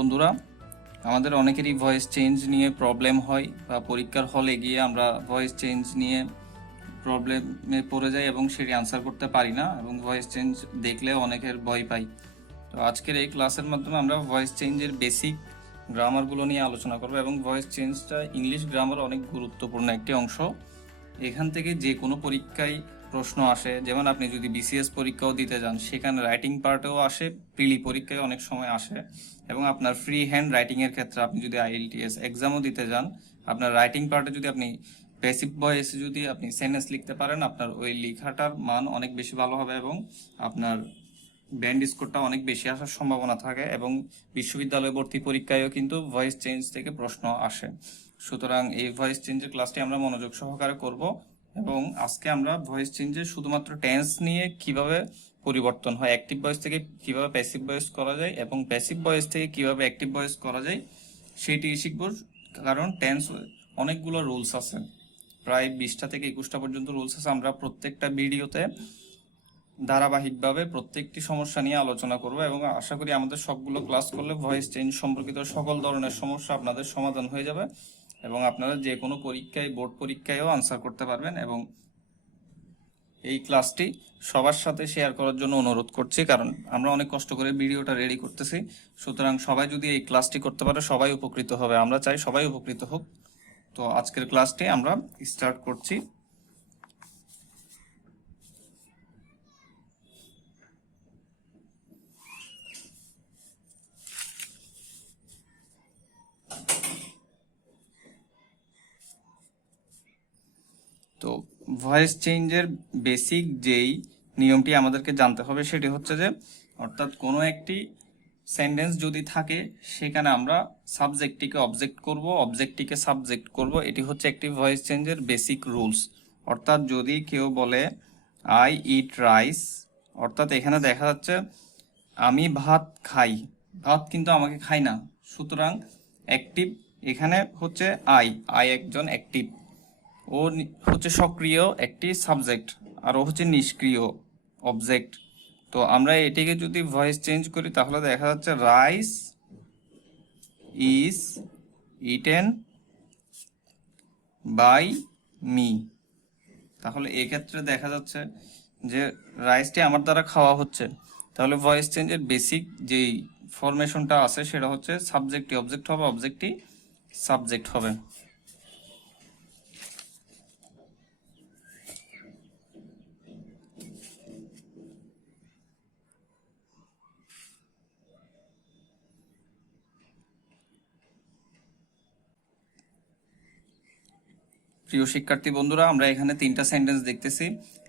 বন্ধুরা, আমাদের অনেকেরই ভয়েস চেঞ্জ নিয়ে প্রবলেম হয় বা পরীক্ষার হলে গিয়ে আমরা ভয়েস চেঞ্জ নিয়ে প্রবলেমে পড়ে যাই এবং সেটি আনসার করতে পারি না এবং ভয়েস চেঞ্জ দেখলে অনেকের ভয় পাই। তো আজকের এই ক্লাসের মাধ্যমে আমরা ভয়েস চেঞ্জের বেসিক গ্রামারগুলো নিয়ে আলোচনা করব এবং ভয়েস চেঞ্জটা ইংলিশ গ্রামার অনেক গুরুত্বপূর্ণ একটি অংশ। এখান থেকে যে কোনো পরীক্ষায় প্রশ্ন আসে, যেমন আপনি যদি বিসিএস পরীক্ষাও দিতে যান সেখানে রাইটিং পার্টেও আসে, প্রিলি পরীক্ষায় অনেক সময় আসে এবং আপনার ফ্রি হ্যান্ড রাইটিংয়ের ক্ষেত্রে আপনি যদি আইএলটিএস এক্সামও দিতে যান, আপনার রাইটিং পার্টে যদি আপনি প্যাসিভ ভয়েসে যদি আপনি সেন্টেন্স লিখতে পারেন, আপনার ওই লেখাটার মান অনেক বেশি ভালো হবে এবং আপনার ব্যান্ড স্কোরটা অনেক বেশি আসার সম্ভাবনা থাকে এবং বিশ্ববিদ্যালয় ভর্তি পরীক্ষায়ও কিন্তু ভয়েস চেঞ্জ থেকে প্রশ্ন আসে। সুতরাং এই ভয়েস চেঞ্জের ক্লাসটি আমরা মনোযোগ সহকারে করব এবং আজকে আমরা ভয়েস চেঞ্জের শুধুমাত্র টেন্স নিয়ে কিভাবে পরিবর্তন হয়, অ্যাক্টিভ ভয়েস থেকে কিভাবে প্যাসিভ ভয়েস করা যায় এবং প্যাসিভ ভয়েস থেকে কিভাবে অ্যাক্টিভ ভয়েস করা যায় সেটি শিখব। কারণ টেন্স অনেকগুলো রুলস আছে, প্রায় 20টা থেকে 21টা পর্যন্ত রুলস আছে। আমরা প্রত্যেকটা ভিডিওতে ধারাবাহিকভাবে প্রত্যেকটি সমস্যা নিয়ে আলোচনা করব এবং আশা করি আমাদের সবগুলো ক্লাস করলে ভয়েস চেঞ্জ সম্পর্কিত সকল ধরনের সমস্যা আপনাদের সমাধান হয়ে যাবে এবং আপনারা যে কোনো পরীক্ষায়, বোর্ড পরীক্ষায়ও আনসার করতে পারবেন। এবং এই ক্লাসটি সবার সাথে শেয়ার করার জন্য অনুরোধ করছি, কারণ আমরা অনেক কষ্ট করে ভিডিওটা রেডি করতেছি। সুতরাং সবাই যদি এই ক্লাসটি করতে পারে সবাই উপকৃত হবে, আমরা চাই সবাই উপকৃত হোক। তো আজকের ক্লাসটি আমরা স্টার্ট করছি। তো ভয়েস চেঞ্জের বেসিক যেই নিয়মটি আমাদেরকে জানতে হবে সেটি হচ্ছে যে, অর্থাৎ কোনো একটি সেন্টেন্স যদি থাকে সেখানে আমরা সাবজেক্টটিকে অবজেক্ট করব, অবজেক্টটিকে সাবজেক্ট করব। এটি হচ্ছে একটি ভয়েস চেঞ্জের বেসিক রুলস। অর্থাৎ যদি কেউ বলে আই ইট রাইস, অর্থাৎ এখানে দেখা যাচ্ছে আমি ভাত খাই, ভাত কিন্তু আমাকে খাই না। সুতরাং অ্যাক্টিভ এখানে হচ্ছে আই, আই একজন অ্যাক্টিভ, ও হচ্ছে সক্রিয় একটি সাবজেক্ট আর ও হচ্ছে নিষ্ক্রিয় অবজেক্ট। তো আমরা এটিকে যদি ভয়েস চেঞ্জ করি তাহলে দেখা যাচ্ছে rice is eaten by me. তাহলে এক্ষেত্রে দেখা যাচ্ছে যে রাইসটি আমার দ্বারা খাওয়া হচ্ছে। তাহলে ভয়েস চেঞ্জের বেসিক যেই ফরমেশনটা আছে সেটা হচ্ছে সাবজেক্টটি অবজেক্ট হবে, অবজেক্টটি সাবজেক্ট হবে। প্রিয় শিক্ষার্থী বন্ধুরা, আমরা এখানে তিনটা সেন্টেন্স দেখতেছি।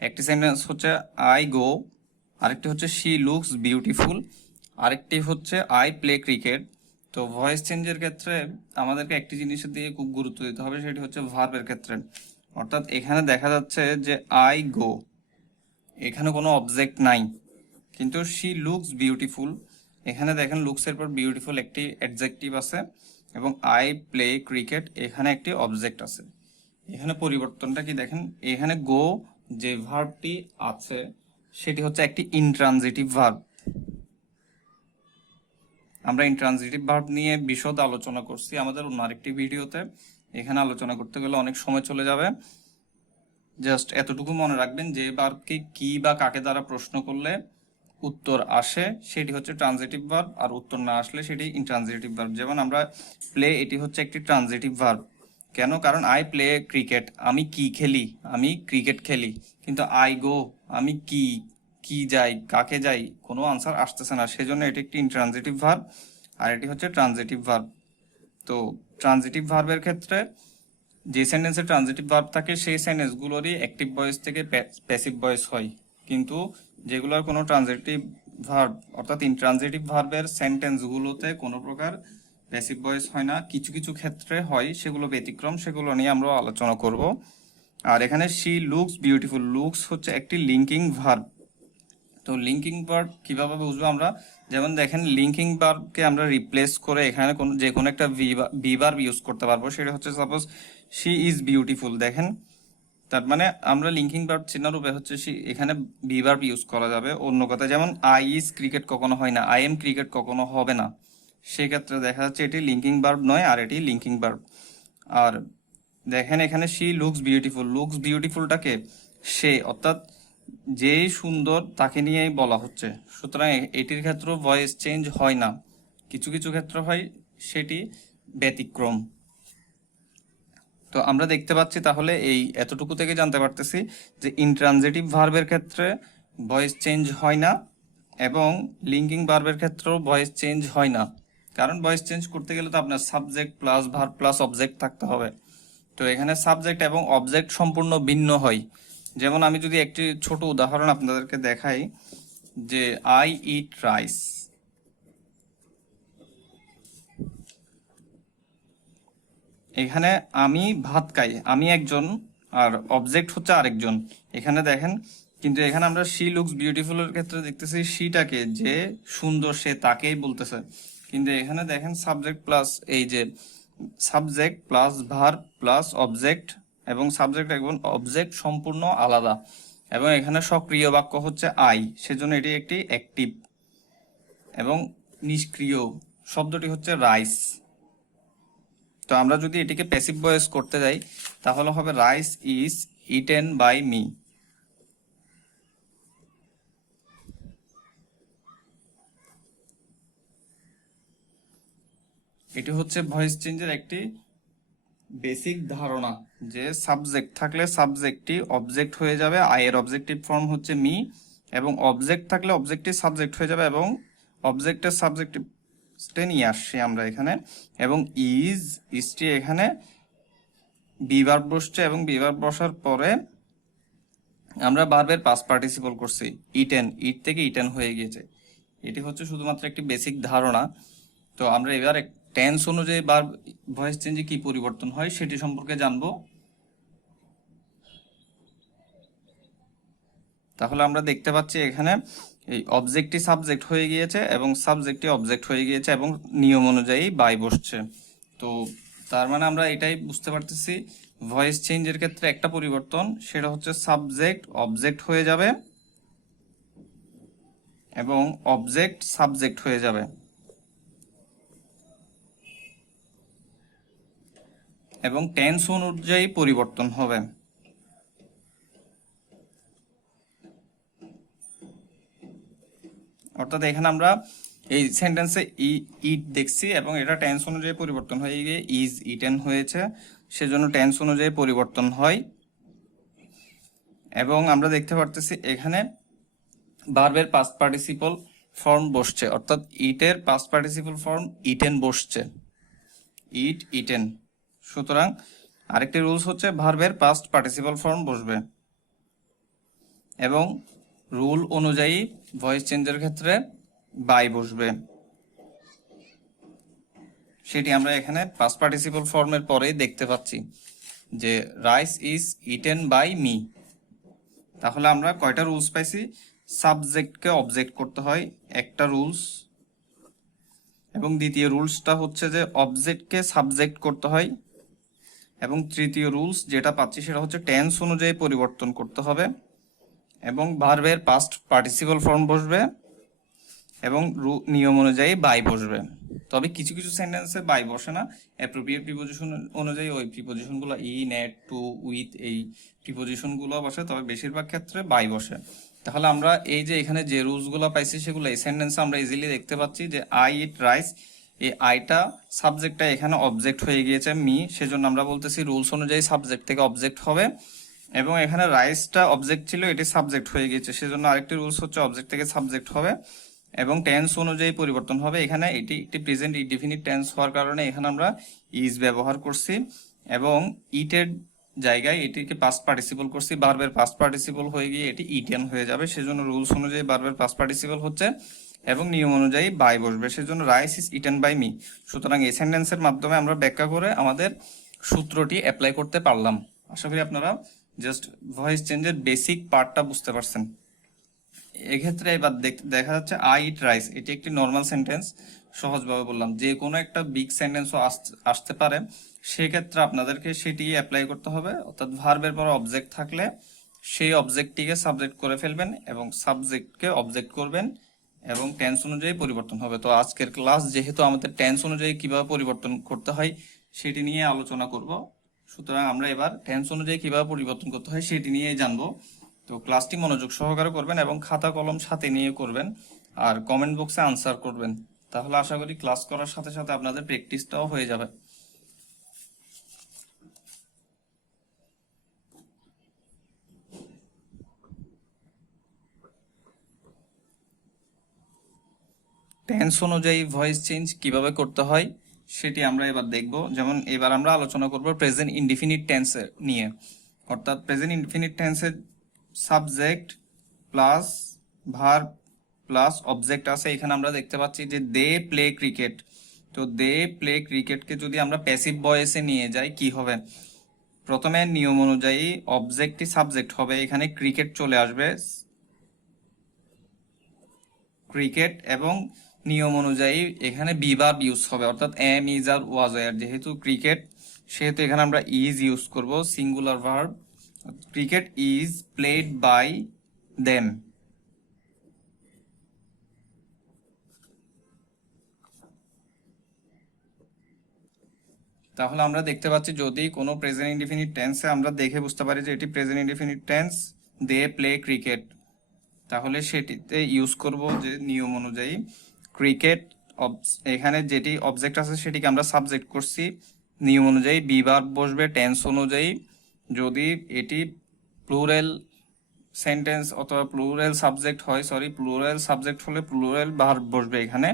একটি সেন্টেন্স হচ্ছে আই গো, আরেকটি হচ্ছে শি লুকস বিউটিফুল, আরেকটি হচ্ছে আই প্লে ক্রিকেট। তো ভয়েস চেঞ্জের ক্ষেত্রে আমাদেরকে একটি জিনিসের দিকে খুব গুরুত্ব দিতে হবে, সেটি হচ্ছে ভার্বের ক্ষেত্রে। অর্থাৎ এখানে দেখা যাচ্ছে যে আই গো, এখানে কোনো অবজেক্ট নাই, কিন্তু শি লুকস বিউটিফুল, এখানে দেখেন লুকসের পর বিউটিফুল একটি অ্যাডজেক্টিভ আছে এবং আই প্লে ক্রিকেট এখানে একটি অবজেক্ট আছে। এখানে পরিবর্তনটা কি দেখেন, এখানে গো যে ভার্বটি আছে সেটি হচ্ছে একটি ইনট্রানজিটিভ ভার্ব। আমরা ইনট্রানজিটিভ ভার্ব নিয়ে বিশদ আলোচনা করছি আমাদের অন্য আরেকটি ভিডিওতে, এখানে আলোচনা করতে গেলে অনেক সময় চলে যাবে। জাস্ট এতটুকু মনে রাখবেন যে ভার্বকে কি বা কাকে দ্বারা প্রশ্ন করলে উত্তর আসে সেটি হচ্ছে ট্রানজিটিভ ভার্ব, আর উত্তর না আসলে সেটি ইনট্রানজিটিভ ভার্ব। যেমন আমরা প্লে, এটি হচ্ছে একটি ট্রানজিটিভ ভার্ব। কেন? কারণ আই প্লে ক্রিকেট, আমি কি খেলি, আমি ক্রিকেট খেলি। কিন্তু আই গো, আমি কি কি যাই, কাকে যাই, কোনো আনসার আসতেছে না, সেজন্য এটি একটি ইনট্রানজিটিভ ভার্ব আর এটি হচ্ছে ট্রানজিটিভ ভার্ব। তো ট্রানজিটিভ ভার্বের ক্ষেত্রে যে সেন্টেন্সে ট্রানজিটিভ ভার্ব থাকে সেই সেন্টেন্সগুলোরই অ্যাক্টিভ ভয়েস থেকে প্যাসিভ ভয়েস হয়, কিন্তু যেগুলোর কোনো ট্রানজিটিভ ভার্ব অর্থাৎ ইনট্রানজিটিভ ভার্বের সেন্টেন্সগুলোতে কোনো প্রকার প্যাসিভ ভয়েস হয় না, কিছু কিছু ক্ষেত্রে হয়, সেগুলো ব্যতিক্রম, সেগুলো নিয়ে আমরা আলোচনা করব। আর এখানে শি লুকস বিউটিফুল, লুকস হচ্ছে একটি লিঙ্কিং ভার্ব। তো লিঙ্কিং ভার্ব কিভাবে বুঝবো আমরা? যেমন দেখেন, লিঙ্কিং ভার্বকে আমরা রিপ্লেস করে এখানে যে কোনো একটা ভি ভার্ব ইউজ করতে পারবো। সেটা হচ্ছে সাপোজ শি ইজ বিউটিফুল। দেখেন, তার মানে আমরা লিঙ্কিং ভার্ব চিহ্নরূপে হচ্ছে এখানে ভি ভার্ব ইউজ করা যাবে। অন্য কথা, যেমন আই ইজ ক্রিকেট কখনো হয় না, আই এম ক্রিকেট কখনো হবে না। সেক্ষেত্রে দেখা যাচ্ছে এটি লিঙ্কিং ভার্ব নয়, আর এটি লিঙ্কিং ভার্ব। আর দেখেন এখানে শি লুকস বিউটিফুল, লুকস বিউটিফুলটাকে সে, অর্থাৎ যেই সুন্দর তাকে নিয়েই বলা হচ্ছে। সুতরাং এটির ক্ষেত্রেও ভয়েস চেঞ্জ হয় না, কিছু কিছু ক্ষেত্রে হয়, সেটি ব্যতিক্রম। তো আমরা দেখতে পাচ্ছি তাহলে এই এতটুকু থেকে জানতে পারতেছি যে ইনট্রানজিটিভ ভার্বের ক্ষেত্রে ভয়েস চেঞ্জ হয় না এবং লিঙ্কিং ভার্বের ক্ষেত্রেও ভয়েস চেঞ্জ হয় না। কারণ ভয়েস চেঞ্জ করতে গেলে তো আপনার subject plus verb plus object থাকতে হবে। তো এখানে সাবজেক্ট এবং অবজেক্ট সম্পূর্ণ ভিন্ন হয়। যেমন আমি যদি একটি ছোট উদাহরণ আপনাদেরকে দেখাই, যে আই ইট রাইস, এখানে আমি ভাত খাই, আমি একজন আর অবজেক্ট হচ্ছে আরেকজন। এখানে দেখেন, কিন্তু এখানে আমরা শি লুকস বিউটিফুলের ক্ষেত্রে দেখতেছি শিটাকে, যে সুন্দর সে তাকেই বলতেছে। কিন্তু এখানে দেখেন সাবজেক্ট প্লাস, এই যে subject plus verb plus object, এবং সাবজেক্ট এবং অবজেক্ট সম্পূর্ণ আলাদা, এবং এখানে সক্রিয় বাক্য হচ্ছে আই, সেজন্য এটি একটি অ্যাক্টিভ। এবং নিষ্ক্রিয় শব্দটি হচ্ছে রাইস। তো আমরা যদি এটিকে প্যাসিভ ভয়েস করতে যাই তাহলে হবে rice is eaten by me. এটি হচ্ছে ভয়েস চেঞ্জের একটি বেসিক ধারণা, যে সাবজেক্ট থাকলে সাবজেক্টটি অবজেক্ট হয়ে যাবে, আই এর অবজেক্টিভ ফর্ম হচ্ছে মি, এবং অবজেক্ট থাকলে অবজেক্টটি সাবজেক্ট হয়ে যাবে, এবং অবজেক্টের সাবজেক্টিভ নিয়ে আসছি আমরা এখানে, এবং ইজটি এখানে বিভার্ব বসছে, এবং বিভার্ব বসার পরে আমরা ভার্বের পাস্ট পার্টিসিপল করছি, ইটেন, ইট থেকে ইটেন হয়ে গিয়েছে। এটি হচ্ছে শুধুমাত্র একটি বেসিক ধারণা। তো আমরা এবার টেন্স অনুযায়ী ভার্ব ভয়েস চেঞ্জে কি পরিবর্তন হয় সেটি সম্পর্কে জানবো। তাহলে আমরা দেখতে পাচ্ছি এখানে এই অবজেক্টটি সাবজেক্ট হয়ে গিয়েছে এবং সাবজেক্টটি অবজেক্ট হয়ে গিয়েছে, এবং নিয়ম অনুযায়ী বাই বসছে। তো তার মানে আমরা এটাই বুঝতে পারতেছি ভয়েস চেঞ্জের ক্ষেত্রে একটা পরিবর্তন, সেটা হচ্ছে সাবজেক্ট অবজেক্ট হয়ে যাবে এবং অবজেক্ট সাবজেক্ট হয়ে যাবে, এবং টেন্স অনুযায়ী পরিবর্তন হবে। অর্থাৎ এখানে আমরা এই সেন্টেন্সে ইট দেখছি এবং এটা টেন্স অনুযায়ী পরিবর্তন হয়ে গিয়ে ইজ ইটেন হয়েছে, সেজন্য টেন্স অনুযায়ী পরিবর্তন হয়। এবং আমরা দেখতে পারতেছি এখানে ভার্বের পাস্ট পার্টিসিপল ফর্ম বসছে, অর্থাৎ ইটের পাস্ট পার্টিসিপল ফর্ম ইটেন বসছে, ইট ইটেন। সুতরাং আরেকটি রুলস হচ্ছে ভার্বের পাস্ট পার্টিসিপল ফর্ম বসবে, এবং রুল অনুযায়ী ভয়েস চেঞ্জের ক্ষেত্রে বাই বসবে। সেটি আমরা এখানে পাস্ট পার্টিসিপল ফর্মের পরেই দেখতে পাচ্ছি, যে rice is eaten by me. তাহলে আমরা কয়টা রুলস পাইছি? সাবজেক্টকে অবজেক্ট করতে হয় একটা রুলস, এবং দ্বিতীয় রুলসটা হচ্ছে যে অবজেক্টকে সাবজেক্ট করতে হয়, এবং তৃতীয় রুলস যেটা পাচ্ছি সেটা হচ্ছে টেন্স অনুযায়ী পরিবর্তন করতে হবে, এবং ভার্বের পাস্ট পার্টিসিপল ফর্ম বসবে, এবং নিয়ম অনুযায়ী বাই বসবে। তবে কিছু কিছু সেন্টেন্সে বাই বসে না, অ্যাপ্রোপ্রিয়েট প্রিপোজিশন অনুযায়ী ওই প্রিপোজিশনগুলো ইন, এট, টু, উইথ, এই প্রিপোজিশনগুলো বসে, তবে বেশিরভাগ ক্ষেত্রে বাই বসে। তাহলে আমরা এই যে এখানে যে রুলসগুলো পাইছি সেগুলো এই সেন্টেন্সে আমরা ইজিলি দেখতে পাচ্ছি, যে আই ইট রাইস, এই আইটা সাবজেক্টটা এখানে অবজেক্ট হয়ে গিয়েছে মি, সেজন্য আমরা বলতেছি রুলস অনুযায়ী সাবজেক্ট থেকে অবজেক্ট হবে, এবং এখানে রাইসটা অবজেক্ট ছিল, এটি সাবজেক্ট হয়ে গিয়েছে, সেজন্য আরেকটি রুলস হচ্ছে অবজেক্ট থেকে সাবজেক্ট হবে, এবং টেন্স অনুযায়ী পরিবর্তন হবে। এখানে এটি একটি প্রেজেন্ট ইনডিফিনিট টেন্স হওয়ার কারণে এখানে আমরা ইজ ব্যবহার করছি, এবং ইটের জায়গায় এটিকে পাস্ট পার্টিসিপল করছি, ভার্বের পাস্ট পার্টিসিপল হয়ে গিয়ে এটি ইটেন হয়ে যাবে, সেজন্য রুলস অনুযায়ী ভার্বের পাস্ট পার্টিসিপল হচ্ছে, এবং নিয়ম অনুযায়ী বাই বসবে, সেজন্য rice is eaten by me. সুতরাং এই সেন্টেন্সের মাধ্যমে আমরা ব্যাখ্যা করে আমাদের সূত্রটি অ্যাপ্লাই করতে পারলাম। আশা করি আপনারা জাস্ট ভয়েস চেঞ্জের বেসিক পার্টটা বুঝতে পারছেন। এক্ষেত্রে এবার দেখা যাচ্ছে আই ইট রাইস, এটি একটি নর্মাল সেন্টেন্স, সহজভাবে বললাম, যে কোনো একটা বিগ সেন্টেন্সও আসতে পারে, সেক্ষেত্রে আপনাদেরকে সেটি অ্যাপ্লাই করতে হবে। অর্থাৎ ভার্বের পর অবজেক্ট থাকলে সেই অবজেক্টটিকে সাবজেক্ট করে ফেলবেন এবং সাবজেক্টকে অবজেক্ট করবেন, এবং টেন্স অনুযায়ী পরিবর্তন হবে। তো আজকের ক্লাস যেহেতু আমাদের টেন্স অনুযায়ী কিভাবে পরিবর্তন করতে হয় সেটি নিয়ে আলোচনা করব, সুতরাং আমরা এবার টেন্স অনুযায়ী কিভাবে পরিবর্তন করতে হয় সেটি নিয়ে জানবো। তো ক্লাসটি মনোযোগ সহকারে করবেন এবং খাতা কলম সাথে নিয়ে করবেন, আর কমেন্ট বক্সে আনসার করবেন। তাহলে আশা করি ক্লাস করার সাথে সাথে আপনাদের প্র্যাকটিসটাও হয়ে যাবে। টেন্স অনুযায়ী ভয়েস চেঞ্জ কিভাবে করতে হয় সেটি আমরা এবার দেখব। যেমন এবার আমরা আলোচনা করব প্রেজেন্ট ইনডিফিনিট টেন্সের নিয়ে, অর্থাৎ প্রেজেন্ট ইনডিফিনিট টেন্সের subject plus verb plus object আছে। এখানে আমরা দেখতে পাচ্ছি যে দে প্লে ক্রিকেট। তো দে প্লে ক্রিকেটকে যদি আমরা প্যাসিভ ভয়েসে নিয়ে যাই কি হবে? প্রথমে নিয়ম অনুযায়ী অবজেক্টই সাবজেক্ট হবে, এখানে ক্রিকেট চলে আসবে ক্রিকেট, এবং নিয়ম অনুযায়ী এখানে বি ভার্ব ইউজ হবে, অর্থাৎ এম ইজ আর ওয়াজ আর, যেহেতু ক্রিকেট সেহেতু এখানে আমরা ইজ ইউজ করব, singular verb. Cricket is played by them. তাহলে আমরা দেখতে পাচ্ছি যদি কোনো প্রেজেন্ট ইনডিফিনিট টেন্সে আমরা দেখে বুঝতে পারি যে এটি present indefinite tense, they play cricket, তাহলে সেটিতে ইউজ করব যে নিয়ম অনুযায়ী ক্রিকেট, এখানে যেটি অবজেক্ট আছে সেটিকে আমরা সাবজেক্ট করছি, নিয়ম অনুযায়ী বি ভার্ব বসবে টেন্স অনুযায়ী। যদি এটি প্লুরাল সেন্টেন্স অথবা প্লুরাল সাবজেক্ট হয়, প্লুরাল সাবজেক্ট হলে প্লুরাল ভার্ব বসবে এখানে,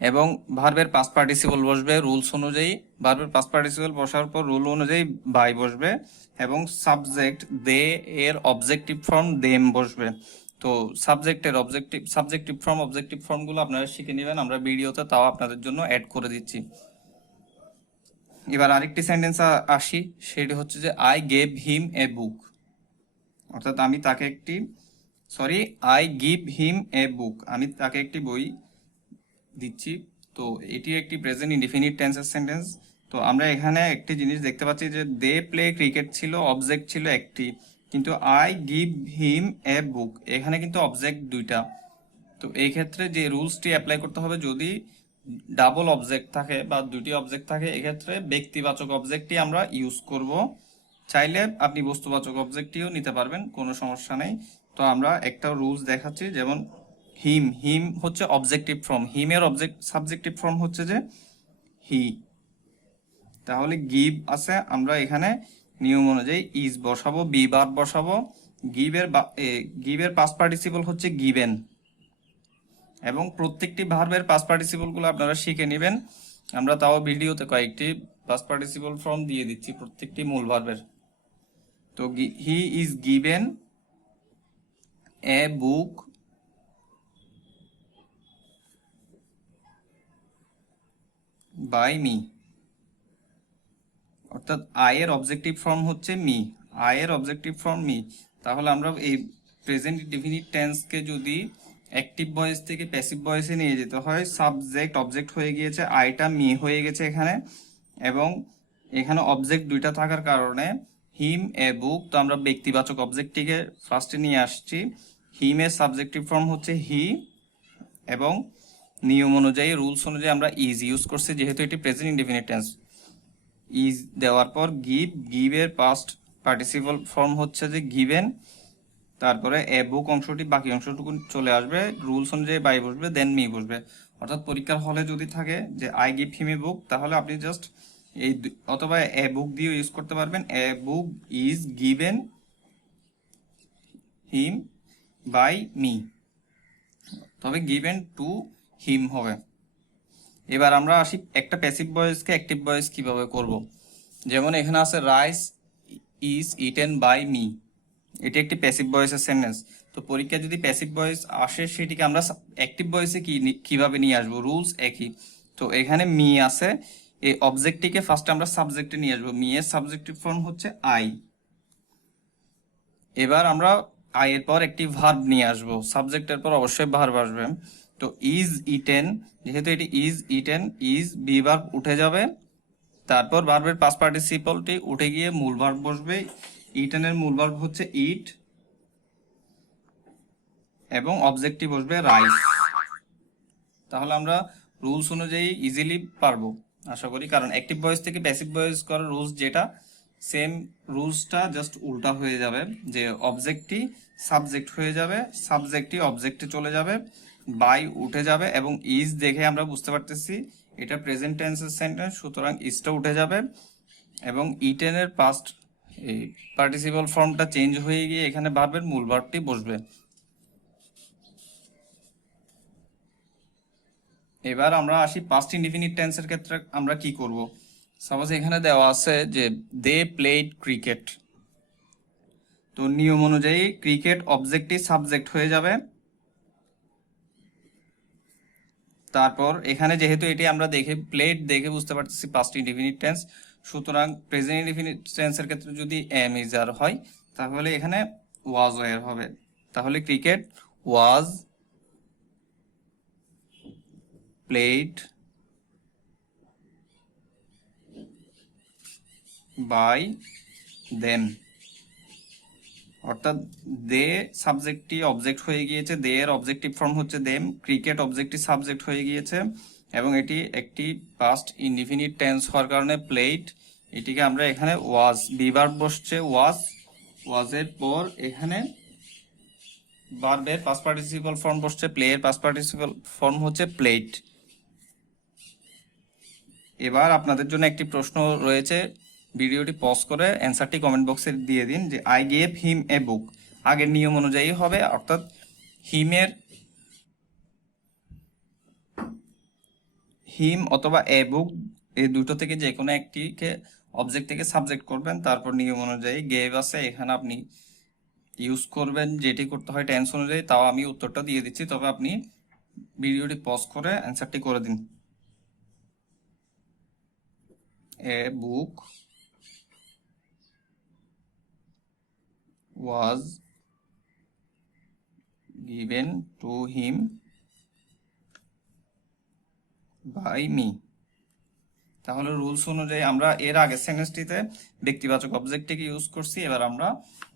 এবং ভার্বের পাস্ট পার্টিসিপল বসবে রুলস অনুযায়ী। ভার্বের পাস্ট পার্টিসিপল বসার পর রুল অনুযায়ী বাই বসবে, এবং সাবজেক্ট দে এর অবজেক্টিভ ফর্ম দেম বসবে। তো সাবজেক্টিভ ফর্ম অবজেক্টিভ ফর্মগুলো আপনারা শিখে নেবেন, আমরা ভিডিওতে তাও আপনাদের জন্য অ্যাড করে দিচ্ছি। এবার আরেকটি সেন্টেন্স আসি, সেটি হচ্ছে যে আই গেভ হিম এ বুক, অর্থাৎ আমি তাকে আই গিভ হিম এ বুক, আমি তাকে একটি বই দিচ্ছি। তো এটি একটি প্রেজেন্ট ইনডিফিনিট টেন্সের সেন্টেন্স। তো আমরা এখানে একটি জিনিস দেখতে পাচ্ছি যে দে প্লে ক্রিকেট ছিল, অবজেক্ট ছিল একটি, কিন্তু আই গিভ হিম এ বুক এখানে কিন্তু অবজেক্ট দুইটা। তো এই ক্ষেত্রে যে রুলসটি অ্যাপ্লাই করতে হবে, যদি ডাবল অবজেক্ট থাকে বা দুটি অবজেক্ট থাকে, এক্ষেত্রে ব্যক্তিবাচক অবজেক্টটি আমরা ইউজ করব। চাইলে আপনি বস্তুবাচক অবজেক্টটিও নিতে পারবেন, কোনো সমস্যা নেই। তো আমরা একটা রুলস দেখাচ্ছি, যেমন হিম হচ্ছে অবজেক্টিভ ফর্ম, হিমের সাবজেক্টিভ ফর্ম হচ্ছে যে হি। তাহলে গিভ আছে, আমরা এখানে নিয়ম অনুযায়ী ইজ বসাবো, বি ভার্ব বসাবো। গিভের পাস্ট পার্টিসিপল হচ্ছে গিভেন, এবং প্রত্যেকটি ভার্বের পাস্ট পার্টিসিপল গুলো আপনারা শিখে নেবেন। আমরা তাও ভিডিওতে কয়েকটি পাস্ট পার্টিসিপল ফর্ম দিয়ে দিচ্ছি প্রত্যেকটি মূল ভার্বের। তো he is given a book by me, অর্থাৎ আই এর অবজেক্টিভ ফর্ম হচ্ছে মি, আই এর অবজেক্টিভ ফর্ম মি। তাহলে আমরা এই প্রেজেন্ট ইনডিফিনিট টেন্সকে যদি অ্যাক্টিভ ভয়েস থেকে প্যাসিভ ভয়েসে নিয়ে যেতে হয়, সাবজেক্ট অবজেক্ট হয়ে গিয়েছে, আইটা মি হয়ে গেছে এখানে, এবং এখানে অবজেক্ট দুইটা থাকার কারণে হিম এ বুক, তো আমরা ব্যক্তিবাচক অবজেক্টটিকে ফার্স্টে নিয়ে আসছি। হিম এর সাবজেক্টিভ ফর্ম হচ্ছে হি, এবং নিয়ম অনুযায়ী রুলস অনুযায়ী আমরা ইজ ইউজ করছি, যেহেতু এটি প্রেজেন্ট ইনডিফিনিট টেন্স। ইজ দেওয়ার পর গিভের পাস্ট পার্টিসিপল ফর্ম হচ্ছে যে গিভেন, তারপরে এ বুক অংশটি বাকি অংশটুকু চলে আসবে, রুলস অনুযায়ী বাই বসবে, দেন মি বসবে। অর্থাৎ পরীক্ষার হলে যদি থাকে যে আই গিভ হিম এ বুক, তাহলে আপনি জাস্ট এই অথবা এ বুক দিয়ে ইউজ করতে পারবেন, a book is given him by me, তবে গিভেন টু হিম হবে। এবার আমরা আসি একটা প্যাসিভ ভয়েসকে অ্যাক্টিভ ভয়েস কিভাবে করব। যেমন এখানে আছে rice is eaten by me, এটি একটি প্যাসিভ ভয়েসের সেন্টেন্স। তো পরীক্ষায় যদি প্যাসিভ ভয়েস আসে, সেটিকে আমরা অ্যাক্টিভ ভয়েসে কিভাবে নিয়ে আসবো, রুলস একই। তো এখানে মি আছে, এই অবজেক্টটিকে ফার্স্টে আমরা সাবজেক্টে নিয়ে আসবো, মি এর সাবজেক্টিভ ফর্ম হচ্ছে আই। এবার আমরা আই এর পর একটি ভার্ব নিয়ে আসবো, সাবজেক্টের পর অবশ্যই ভার্ব আসবে। তো ইজ ইটেন, যেহেতু এটি is eaten, is be verb উঠে যাবে, তারপর ভার্বের পাস্ট পার্টিসিপলটি উঠে গিয়ে মূল ভার্ব বসবে। ইটেনের মূল ভার্ব হচ্ছে ইট, এবং অবজেক্টটি বসবে রাইস। তাহলে আমরা রুলস অনুযায়ী ইজিলি পারবো আশা করি, কারণ অ্যাক্টিভ ভয়েস থেকে প্যাসিভ ভয়েস করার রুলস যেটা সেম রুলসটা জাস্ট উল্টা হয়ে যাবে, যে অবজেক্টটি সাবজেক্ট হয়ে যাবে, সাবজেক্টটি অবজেক্টে চলে যাবে, বাই উঠে যাবে, এবং ইজ দেখে আমরা বুঝতে পারতেছি এটা প্রেজেন্ট টেন্সের সেন্টেন্স, সুতরাং ইজটা উঠে যাবে এবং ইটেনের পাস্ট এই পার্টিসিপল ফর্মটা চেঞ্জ হয়ে গিয়ে এখানে ভার্বের মূল ভার্বটি বসবে। এবার আমরা আসি পাস্ট ইনডিফিনিট টেন্সের ক্ষেত্রে আমরা কি করব। সাপোজ এখানে দেওয়া আছে যে দে প্লেড ক্রিকেট, তো নিয়ম অনুযায়ী ক্রিকেট অবজেক্টটি সাবজেক্ট হয়ে যাবে। তারপর এখানে যেহেতু এটি আমরা দেখে প্লেড দেখে বুঝতে পারতেছি পাস্ট ইনডিফিনিট টেন্স, সুতরাং প্রেজেন্ট ইনডিফিনিট টেন্সের ক্ষেত্রে যদি এম ইজ আর হয় তাহলে এখানে ওয়াজ ওয়ার হবে। তাহলে cricket was played by them, অর্থাৎ দে সাবজেক্টটি অবজেক্ট হয়ে গিয়েছে, দে এর অবজেক্টিভ ফর্ম হচ্ছে দেম, ক্রিকেট অবজেক্টটি সাবজেক্ট হয়ে গিয়েছে এবং এটি একটি পাস্ট ইনডিফিনিট টেন্স হওয়ার কারণে প্লেড, এটিকে আমরা এখানে ওয়াজ, বিভার্ব বসছে ওয়াজ, ওয়াজের পর এখানে ভার্বের পাস্ট পার্টিসিপল ফর্ম বসছে, প্লে এর পাস্ট পার্টিসিপল ফর্ম হচ্ছে প্লেড। এবার আপনাদের জন্য একটি প্রশ্ন রয়েছে, ভিডিওটি পজ করে অ্যান্সারটি কমেন্ট বক্সে দিয়ে দিন যে আই গেভ হিম এ বুক, আগের নিয়ম অনুযায়ী হবে, অর্থাৎ হিম অথবা এ বুক এই দুটো থেকে যে কোনো একটিকে অবজেক্ট থেকে সাবজেক্ট করবেন, তারপর নিয়ম অনুযায়ী গেভ আছে এখানে আপনি ইউজ করবেন যেটি করতে হয় টেন্স অনুযায়ী। তাও আমি উত্তরটা দিয়ে দিচ্ছি, তবে আপনি ভিডিওটি পজ করে অ্যান্সারটি করে দিন। এ বুক was given to him by me। তাহলে রুলস অনুযায়ী আমরা এর আগের সেন্টেন্সটিতে ব্যক্তিবাচক অবজেক্টটিকে ইউজ করছি, এবার আমরা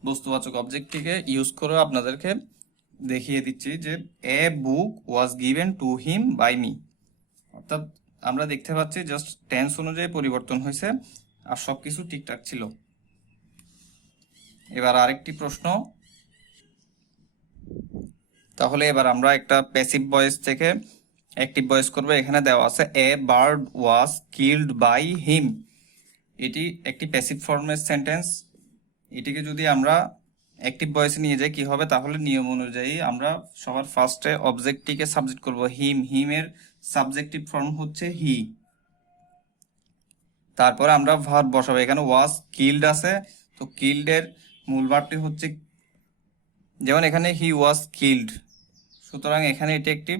বস্তুবাচক অবজেক্টটিকে ইউজ করে আপনাদেরকে দেখিয়ে দিচ্ছি যে a book was given to him by me, অর্থাৎ আমরা দেখতে পাচ্ছি জাস্ট টেন্স অনুযায়ী পরিবর্তন হয়েছে আর সবকিছু ঠিকঠাক ছিল। এবার আরেকটি প্রশ্ন, তাহলে এবার আমরা একটা প্যাসিভ ভয়েস থেকে অ্যাক্টিভ ভয়েস করব। এখানে দেওয়া আছে a bird was killed by him, এটি একটি প্যাসিভ ফর্মের সেন্টেন্স, এটিকে যদি আমরা অ্যাক্টিভ ভয়েসে নিয়ে যাই কি হবে, তাহলে নিয়ম অনুযায়ী আমরা সবার ফার্স্টে অবজেক্টটিকে সাবজেক্ট করব হিম, হিমের সাবজেক্টিভ ফর্ম হচ্ছে হি, তারপরে আমরা ভার্ব বসাবো, এখানে ওয়াজ কিলড আছে, তো কিল্ডের মূল ভার্বটি হচ্ছে, যেমন এখানে হি ওয়াজ কিলড, সুতরাং এখানে এটি একটি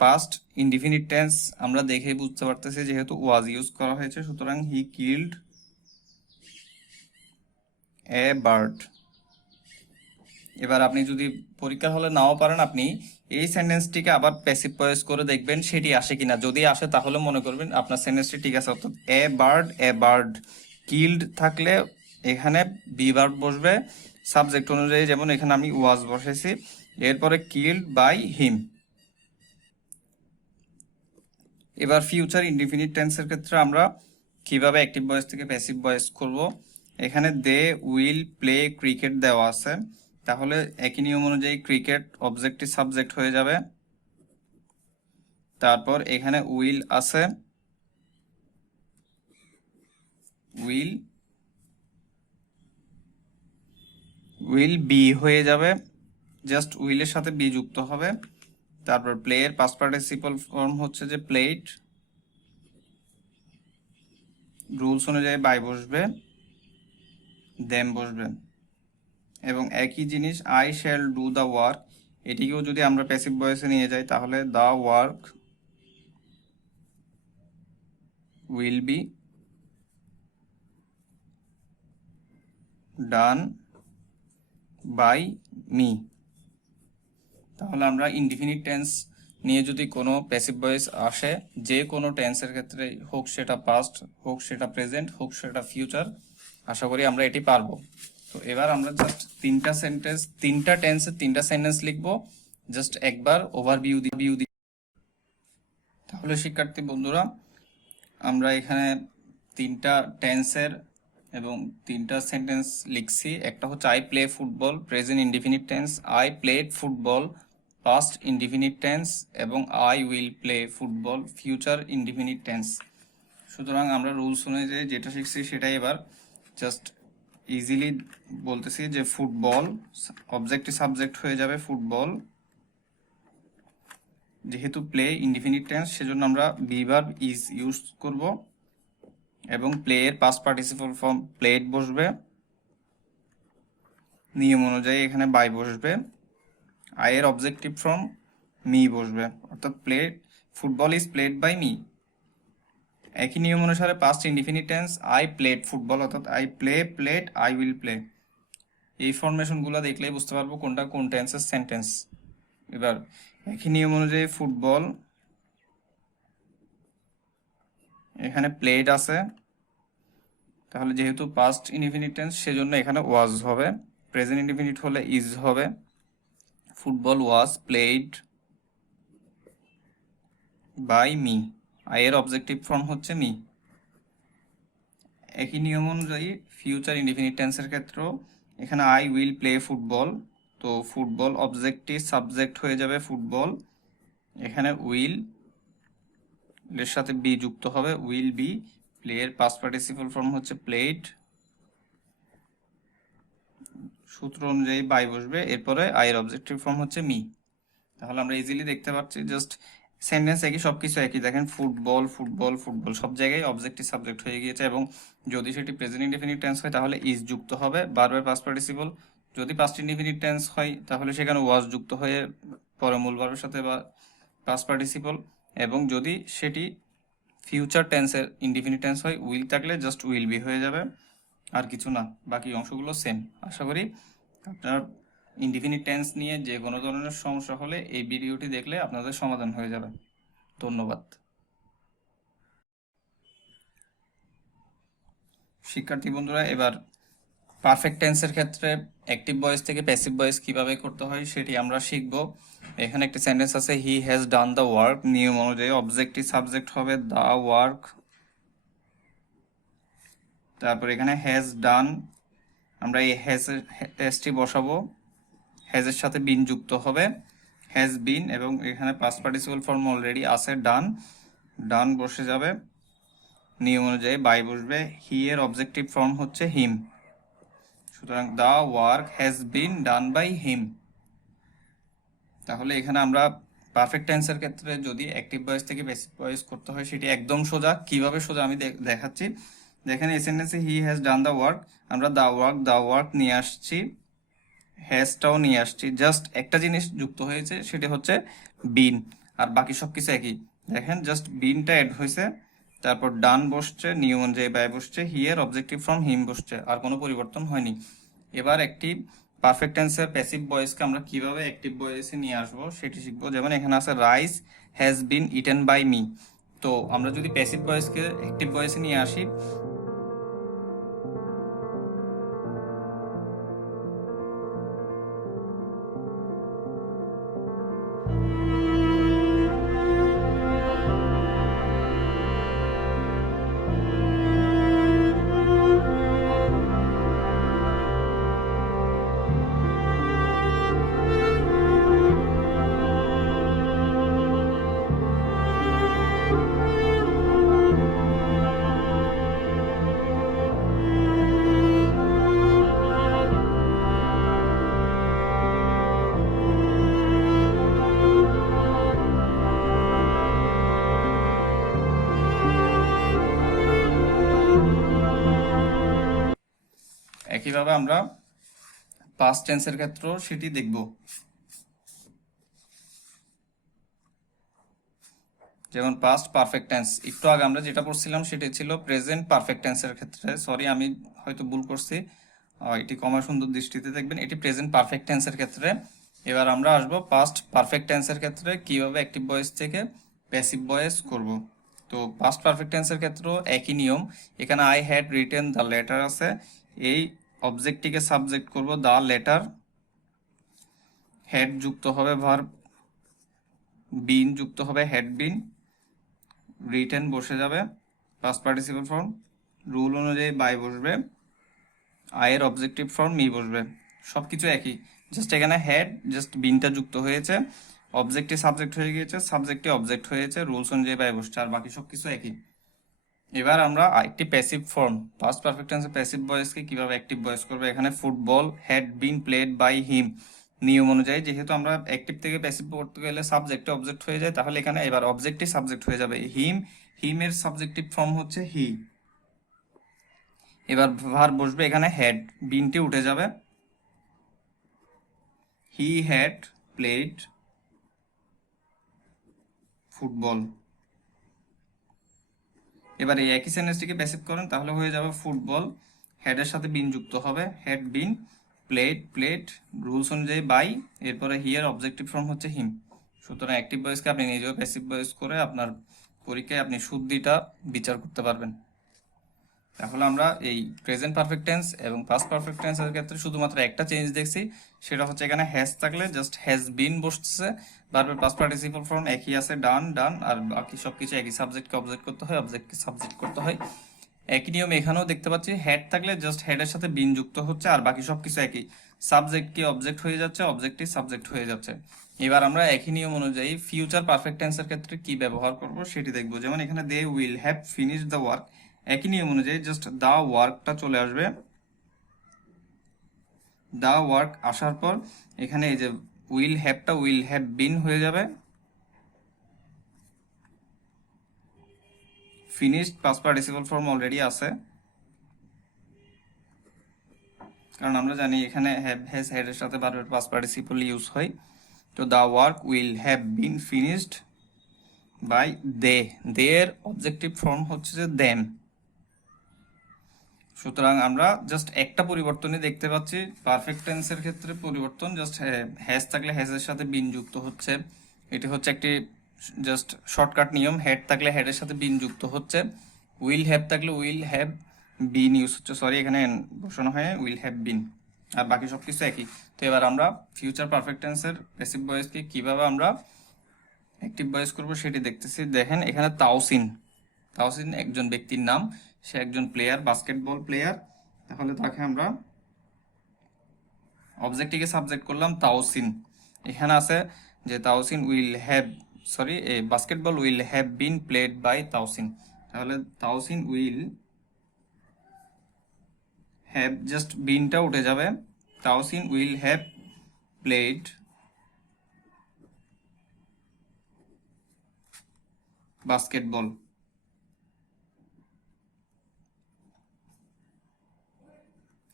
পাস্ট ইনডিফিনিট টেন্স আমরা দেখে বুঝতে পারতেছি যেহেতু ওয়াজ ইউজ করা হয়েছে, সুতরাং হি কিলড এ বার্ড। এবার আপনি যদি পরীক্ষার হলে নাও পারেন, আপনি এই সেন্টেন্সটিকে আবার প্যাসিভ ভয়েস করে দেখবেন সেটি আসে কিনা, যদি আসে তাহলে মনে করবেন আপনার সেন্টেন্সটি ঠিক আছে, অর্থাৎ এ বার্ড কিলড থাকলে এখানে বি ভার্ব বসবে সাবজেক্ট অনুযায়ী, যেমন এখানে আমি ওয়াজ বসেছি, এরপরে কিলড বাই হিম। এবার ফিউচার ইনডিফিনিট টেন্সের ক্ষেত্রে আমরা কিভাবে অ্যাক্টিভ ভয়েস থেকে প্যাসিভ ভয়েস করব, এখানে দে উইল প্লে ক্রিকেট দেওয়া আছে, তাহলে একই নিয়ম অনুযায়ী ক্রিকেট অবজেক্টটি সাবজেক্ট হয়ে যাবে, তারপর এখানে উইল আছে, উইল বি হয়ে যাবে, জাস্ট উইলের সাথে বি যুক্ত হবে, তারপর প্লে এর পাস্ট পার্টিসিপল ফর্ম হচ্ছে যে প্লেড, রুলস অনুযায়ী বাই বসবে, দেম বসবে, এবং একই জিনিস I shall do the work, এটিকেও যদি আমরা প্যাসিভ ভয়েসে নিয়ে যাই তাহলে the work will be done by me. তাহলে আমরা ইনডিফিনিট টেন্স নিয়ে যদি কোনো প্যাসিভ ভয়েস আসে যে কোনো টেন্সের ক্ষেত্রে, হোক সেটা পাস্ট, হোক সেটা প্রেজেন্ট, হোক সেটা ফিউচার, আশা করি আমরা এটি পারবো। তো এবার আমরা জাস্ট তিনটা টেন্সের তিনটা সেন্টেন্স লিখবো, জাস্ট একবার ওভারভিউ দিই। তাহলে শিক্ষার্থী বন্ধুরা, আমরা এখানে তিনটা টেন্সের এবং তিনটা সেন্টেন্স লিখছি। একটা হচ্ছে I play football, present indefinite tense, I played football past indefinite tense, এবং I will play football future indefinite tense. সুতরাং আমরা রুলস অনুযায়ী যেটা শিখছি সেটাই এবার জাস্ট ইজিলি বলতেছি যে ফুটবল অবজেক্টিভ সাবজেক্ট হয়ে যাবে ফুটবল, যেহেতু প্লে ইনডিফিনিট টেন্স সেজন্য আমরা বি ভার্ব ইজ ইউজ করব, এবং প্লে এর পাস্ট পার্টিসিপল ফর্ম প্লেড বসবে, নিয়ম অনুযায়ী এখানে বাই বসবে, আই এর অবজেক্টিভ ফর্ম মি বসবে, অর্থাৎ played football is played by me. একই নিয়ম অনুসারে past indefinite tense I played football, অর্থাৎ I played I will play. এই ফরমেশনগুলো দেখলেই বুঝতে পারবো কোনটা কোন টেন্সের সেন্টেন্স। এবার একই নিয়ম অনুযায়ী ফুটবল, এখানে প্লেড আছে, তাহলে যেহেতু পাস্ট ইনডিফিনিট টেন্স সেজন্য এখানে ওয়াজ হবে, প্রেজেন্ট ইনডিফিনিট হলে ইজ হবে। Football was played by me, I এর অবজেক্টিভ ফর্ম হচ্ছে মি। একই নিয়ম অনুযায়ী ফিউচার ইনডিফিনিট টেন্সের ক্ষেত্রেও এখানে আই উইল প্লে ফুটবল, তো ফুটবল অবজেক্টিভ সাবজেক্ট হয়ে যাবে ফুটবল, এখানে উইল এর সাথে বি যুক্ত হবে, উইল বি, প্লে এর পাস্ট পার্টিসিপল ফর্ম হচ্ছে প্লেড, সূত্র অনুযায়ী বাই বসবে, এরপরে আই এর অবজেক্টিভ ফর্ম হচ্ছে মি। তাহলে আমরা ইজিলি দেখতে পাচ্ছি জাস্ট সেন্টেন্স একই, সবকিছু একই। দেখেন ফুটবল ফুটবল ফুটবল সব জায়গায় অবজেক্টিভ সাবজেক্ট হয়ে গিয়েছে, এবং যদি সেটি প্রেজেন্ট ইনডিফিনিট টেন্স হয় তাহলে ইজ যুক্ত হবে বারবার পাস্ট পার্টিসিপল, যদি পাস্ট ইনডিফিনিট টেন্স হয় তাহলে সেখানে ওয়াজ যুক্ত হয়ে পরে মূল ভার্বের সাথে বা পাস্ট পার্টিসিপল, এবং যদি সেটি ফিউচার টেন্সের ইনডিফিনিট টেন্স হয় উইল থাকলে জাস্ট উইল বি হয়ে যাবে, আর কিছু না, বাকি অংশগুলো সেম। আশা করি আপনার ইনডিফিনিট টেন্স নিয়ে যে কোনো ধরনের সমস্যা হলে এই ভিডিওটি দেখলে আপনাদের সমাধান হয়ে যাবে। ধন্যবাদ। শিক্ষার্থী বন্ধুরা, এবার পারফেক্ট টেন্সের ক্ষেত্রে অ্যাক্টিভ ভয়েস থেকে প্যাসিভ ভয়েস কিভাবে করতে হয় সেটি আমরা শিখব। এখানে একটি সেন্টেন্স আছে, he has done the work, নিয়ম অনুযায়ী অবজেক্টিভ সাবজেক্ট হবে দ্য ওয়ার্ক, তারপর এখানে হ্যাজ ডান, আমরা এই হ্যাজটি বসাবো, হ্যাজের সাথে বিন যুক্ত হবে, হ্যাজ বিন, এবং এখানে পাস্ট পার্টিসিপল ফর্ম অলরেডি আছে ডান, ডান বসে যাবে, নিয়ম অনুযায়ী বাই বসবে, হি এর অবজেক্টিভ ফর্ম হচ্ছে হিম, সুতরাং the work has been done by him. তাহলে এখানে আমরা পারফেক্ট টেন্সের ক্ষেত্রে যদি অ্যাক্টিভ ভয়েস থেকে প্যাসিভ ভয়েস করতে হয় সেটি একদম সোজা। কিভাবে সোজা আমি দেখাচ্ছি। দেখেন এই সেন্টেন্সে he has done the work, আমরা দ্য ওয়ার্ক নিয়ে আসছি, হ্যাজটাও নিয়ে আসছি, জাস্ট একটা জিনিস যুক্ত হয়েছে সেটি হচ্ছে বিন, আর বাকি সব কিছু একই। দেখেন জাস্ট বিনটা অ্যাড হয়েছে, তারপর ডান বসছে, নিয়ম অনুযায়ী বাই বসছে, হিয়ার অবজেক্টিভ ফ্রম হিম বসছে, আর কোনো পরিবর্তন হয়নি। এবার একটি পারফেক্ট টেন্সের প্যাসিভ ভয়েসকে আমরা কিভাবে অ্যাক্টিভ ভয়েসে নিয়ে আসবো সেটি শিখবো। যেমন এখানে আছে rice has been eaten by me, তো আমরা যদি প্যাসিভ ভয়েসকে অ্যাক্টিভ ভয়েসে নিয়ে আসি, একইভাবে আমরা পাস্ট টেন্সের ক্ষেত্রেও সেটি দেখব। যেমন পাস্ট পারফেক্ট টেন্স, একটু আগে আমরা যেটা পড়ছিলাম সেটি ছিল প্রেজেন্ট পারফেক্ট টেন্সের ক্ষেত্রে, সরি আমি হয়তো ভুল করছি, এটি কমা সুন্দর দৃষ্টিতে দেখবেন, এটি প্রেজেন্ট পারফেক্ট টেন্সের ক্ষেত্রে। এবার আমরা আসব পাস্ট পারফেক্ট টেন্সের ক্ষেত্রে কিভাবে অ্যাক্টিভ ভয়েস থেকে প্যাসিভ ভয়েস করব। তো পাস্ট পারফেক্ট টেন্সের ক্ষেত্রেও একই নিয়ম, এখানে I had written the letter আছে, এই অবজেক্টটিকে সাবজেক্ট করব দ্য লেটার, হেড যুক্ত হবে ভার্ব, বিন যুক্ত হবে হ্যাড বিন, রিটেন বসে যাবে পাস্ট পার্টিসিপল ফর্ম, রুল অনুযায়ী বাই বসবে, আয়ের অবজেক্টিভ ফর্ম মি বসবে, সব কিছু একই, জাস্ট এখানে হেড জাস্ট বিনটা যুক্ত হয়েছে, অবজেক্টে সাবজেক্ট হয়ে গিয়েছে, সাবজেক্টে অবজেক্ট হয়েছে, রুলস অনুযায়ী বাই বসছে, আর বাকি সব কিছু একই। এবার আমরা একটি প্যাসিভ ফর্ম পাস্ট পারফেক্ট টেন্সে প্যাসিভ ভয়েসকে কিভাবে অ্যাক্টিভ ভয়েস করবে, এখানে football had been played by him নিয়ম অনুযায়ী যেহেতু আমরা অ্যাক্টিভ থেকে প্যাসিভ করতে গেলে সাবজেক্টে অবজেক্ট হয়ে যায়, তাহলে এখানে এবার অবজেক্টই সাবজেক্ট হয়ে যাবে, হিমের সাবজেক্টিভ ফর্ম হচ্ছে হি। এবার ভার্ব বসবে এখানে হ্যাড, বিনটি উঠে যাবে, হি হ্যাড প্লেড ফুটবল। এবার এই একই সেন্টেন্সটিকে প্যাসিভ করেন তাহলে হয়ে যাবে ফুটবল হেডের সাথে বিন যুক্ত হবে, হেড বিন প্লেড রুলস অনুযায়ী বাই, এরপরে হিয়ার অবজেক্টিভ ফর্ম হচ্ছে হিম। সুতরাং অ্যাক্টিভ ভয়েসকে আপনি নিজেও প্যাসিভ ভয়েস করে আপনার পরীক্ষায় আপনি শুদ্ধিটা বিচার করতে পারবেন। তাহলে আমরা এই প্রেজেন্ট পারফেক্ট টেন্স এবং পাস্ট পারফেক্ট টেন্সের ক্ষেত্রে শুধুমাত্র একটা চেঞ্জ দেখছি, সেটা হচ্ছে এখানে হ্যাজ থাকলে জাস্ট হ্যাজ বিন বসছে, ভার্বের পাস্ট পার্টিসিপল ফর্ম একই আছে ডান, আর বাকি সবকিছু একই, সাবজেক্টকে অবজেক্ট করতে হয়, অবজেক্টকে সাবজেক্ট করতে হয়। একই নিয়ম এখানেও দেখতে পাচ্ছি, হেড থাকলে জাস্ট হেডের সাথে বিন যুক্ত হচ্ছে, আর বাকি সবকিছু একই, সাবজেক্ট কি অবজেক্ট হয়ে যাচ্ছে, অবজেক্টই সাবজেক্ট হয়ে যাচ্ছে। এবার আমরা একই নিয়ম অনুযায়ী ফিউচার পারফেক্ট টেন্সের ক্ষেত্রে কি ব্যবহার করব সেটি দেখব। যেমন এখানে they will have finish the work, একই নিয়ম অনুযায়ী জাস্ট দা ওয়ার্কটা চলে আসবে, দা ওয়ার্ক আসার পর এখানে এই যে উইল হ্যাভটা উইল হ্যাভ বিন হয়ে যাবে, finished past participle form already আছে, কারণ আমরা জানি এখানে হ্যাভ হ্যাজ হ্যাড এর সাথে ভার্বের পাস্ট পার্টিসিপল ইউজ হয়। তো the work will have been finished by they, এর অবজেক্টিভ ফর্ম হচ্ছে যে দেম। সুতরাং আমরা জাস্ট একটা পরিবর্তনই দেখতে পাচ্ছি পারফেক্ট টেন্সের ক্ষেত্রে, পরিবর্তন জাস্ট হ্যাজ থাকলে হ্যাজের সাথে বিন যুক্ত হচ্ছে, এটি হচ্ছে একটি জাস্ট শর্টকাট নিয়ম, হেড থাকলে হেডের সাথে বিন যুক্ত হচ্ছে, উইল হ্যাভ থাকলে উইল হ্যাভ বিন ইউজ হচ্ছে, সরি এখানে বসানো হয় উইল হ্যাভ বিন, আর বাকি সব কিছু একই। তো এবার আমরা ফিউচার পারফেক্ট টেন্সের প্যাসিভ ভয়েসকে কিভাবে আমরা অ্যাক্টিভ ভয়েস করবো সেটি দেখতেছি। দেখেন এখানে তাওসিন একজন ব্যক্তির নাম, সে একজন প্লেয়ার, বাস্কেটবল প্লেয়ার, তাহলে তাকে আমরা অবজেক্টটিকে সাবজেক্ট করলাম তাওসিন। এখানে আছে যে Tausin will have basketball will have been played by Tausin, তাহলে তাওসিন উইল হ্যাভ জাস্ট বিনটা উঠে যাবে, Tausin will have played basketball.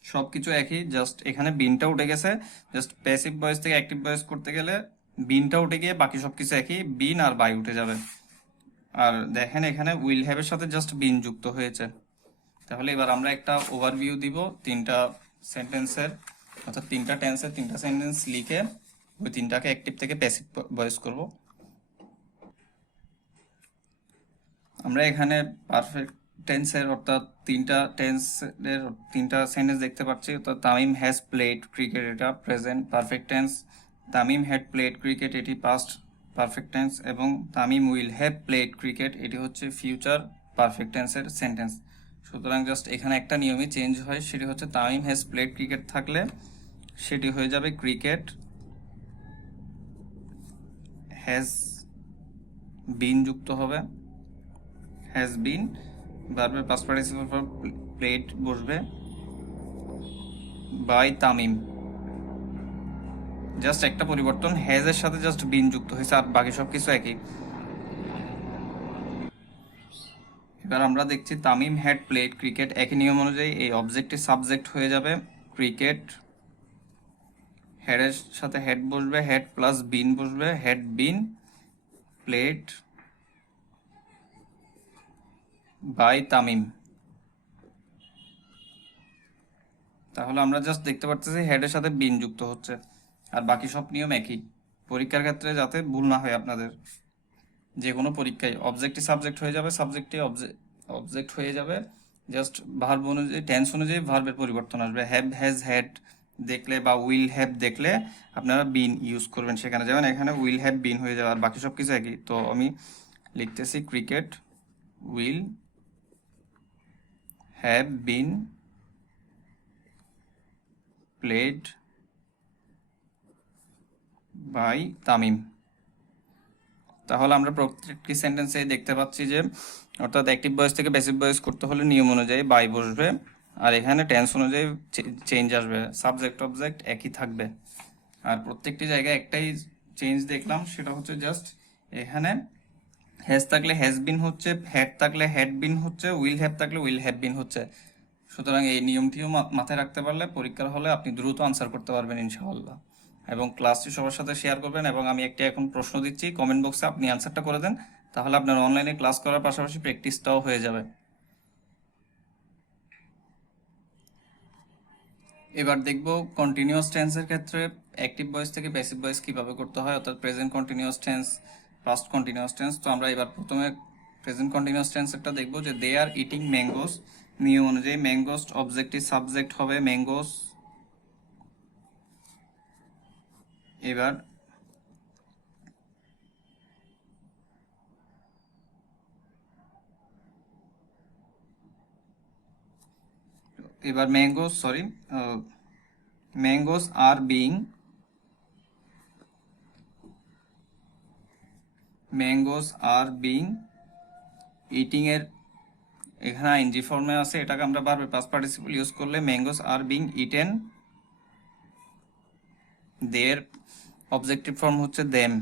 সবকিছু একই, জাস্ট এখানে বিনটা উঠে গেছে, জাস্ট প্যাসিভ ভয়েস থেকে অ্যাক্টিভ ভয়েস করতে গেলে বিনটা উঠে গিয়ে বাকি সবকিছু একই, বিন আর বাই উঠে যাবে। আর দেখেন এখানে উইল হ্যাভের সাথে জাস্ট বিন যুক্ত হয়েছে। তাহলে এবার আমরা একটা ওভারভিউ দিব তিনটা সেন্টেন্সের, অর্থাৎ তিনটা টেন্সের তিনটা সেন্টেন্স লিখে ওই তিনটাকে অ্যাক্টিভ থেকে প্যাসিভ ভয়েস করব। আমরা এখানে পারফেক্ট টেন্সের অর্থাৎ তিনটা টেন্সের তিনটা সেন্টেন্স দেখতে পাচ্ছি, অর্থাৎ তামিম হ্যাজ প্লেড ক্রিকেট এটা present perfect tense, Tamim had played cricket এটি পাস্ট পারফেক্ট টেন্স, এবং Tamim will have played cricket এটি হচ্ছে ফিউচার পারফেক্ট টেন্সের সেন্টেন্স। সুতরাং জাস্ট এখানে একটা নিয়মই চেঞ্জ হয়, সেটি হচ্ছে তামিম হ্যাজ প্লেড ক্রিকেট থাকলে সেটি হয়ে যাবে ক্রিকেট হ্যাজ বিন যুক্ত হবে, হ্যাজ বিন ভার্বের পাস্ট পার্টিসিপল ফর্ম প্লেড বসবে বাই তামিম, জাস্ট একটা পরিবর্তন হ্যাজ এর সাথে জাস্ট বিন যুক্ত হয়েছে, আর বাকি সব কিছু একই। এবার আমরা দেখছি তামিম হ্যাড প্লেড ক্রিকেট, একই নিয়ম অনুযায়ী এই অবজেক্টটি সাবজেক্ট হয়ে যাবে, ক্রিকেট হেডের সাথে হেড বসবে, হেড প্লাস বিন বসবে, had been played by Tamim. তাহলে আমরা জাস্ট দেখতে পাচ্ছি হেডের সাথে বিন যুক্ত হচ্ছে, আর বাকি সব নিয়ম একই। পরীক্ষার ক্ষেত্রে যাতে ভুল না হয় আপনাদের, যে কোনো পরীক্ষায় অবজেক্টই সাবজেক্ট হয়ে যাবে, সাবজেক্টই অবজেক্ট হয়ে যাবে, জাস্ট ভার্ব অনুযায়ী টেন্স অনুযায়ী ভার্বের পরিবর্তন আসবে, হ্যাভ হ্যাজ হ্যাড দেখলে বা উইল হ্যাভ দেখলে আপনারা বিন ইউজ করবেন সেখানে, যেমন এখানে উইল হ্যাভ বিন হয়ে যাবে আর বাকি সব কিছু একই। তো আমি লিখতেছি cricket will have been played by Tamim. তাহলে আমরা প্রত্যেকটি সেন্টেন্সে দেখতে পাচ্ছি যে অর্থাৎ অ্যাক্টিভ ভয়েস থেকে প্যাসিভ ভয়েস করতে হলে নিয়ম অনুযায়ী বাই বসবে, আর এখানে টেন্স অনুযায়ী চেঞ্জ আসবে, সাবজেক্ট অবজেক্ট একই থাকবে। আর প্রত্যেকটি জায়গায় একটাই চেঞ্জ দেখলাম, সেটা হচ্ছে জাস্ট এখানে হ্যাজ থাকলে হ্যাজ বিন হচ্ছে, হ্যাড থাকলে হ্যাড বিন হচ্ছে, উইল হ্যাভ থাকলে উইল হ্যাভ বিন হচ্ছে। সুতরাং এই নিয়মটিও মাথায় রাখতে পারলে পরীক্ষার হলে আপনি দ্রুত আনসার করতে পারবেন ইনশাআল্লাহ। এবং ক্লাসটি সবার সাথে শেয়ার করবেন, এবং আমি একটি এখন প্রশ্ন দিচ্ছি, কমেন্ট বক্সে আপনি আনসারটা করে দেন, তাহলে আপনার অনলাইনে ক্লাস করার পাশাপাশি প্র্যাকটিসটাও হয়ে যাবে। এবার দেখব কন্টিনিউয়াস টেন্সের ক্ষেত্রে অ্যাক্টিভ ভয়েস থেকে প্যাসিভ ভয়েস কিভাবে করতে হয়, অর্থাৎ present continuous tense, past continuous tense. তো আমরা এবার প্রথমে প্রেজেন্ট কন্টিনিউয়াস টেন্সেরটা দেখব, যে দে আর ইটিং ম্যাঙ্গোস। নিয়ম অনুযায়ী ম্যাঙ্গোস অবজেক্টিভ সাবজেক্ট হবে ম্যাঙ্গোস। এবার mangoes mangoes are being eating এর এখানে আইএনজি ফর্মে আছে, এটাকে আমরা ভার্বের পাস্ট পার্টিসিপল ইউজ করলে ম্যাঙ্গোস আর বিং ইটেন। দের অবজেক্টিভ ফর্ম হচ্ছে দেম,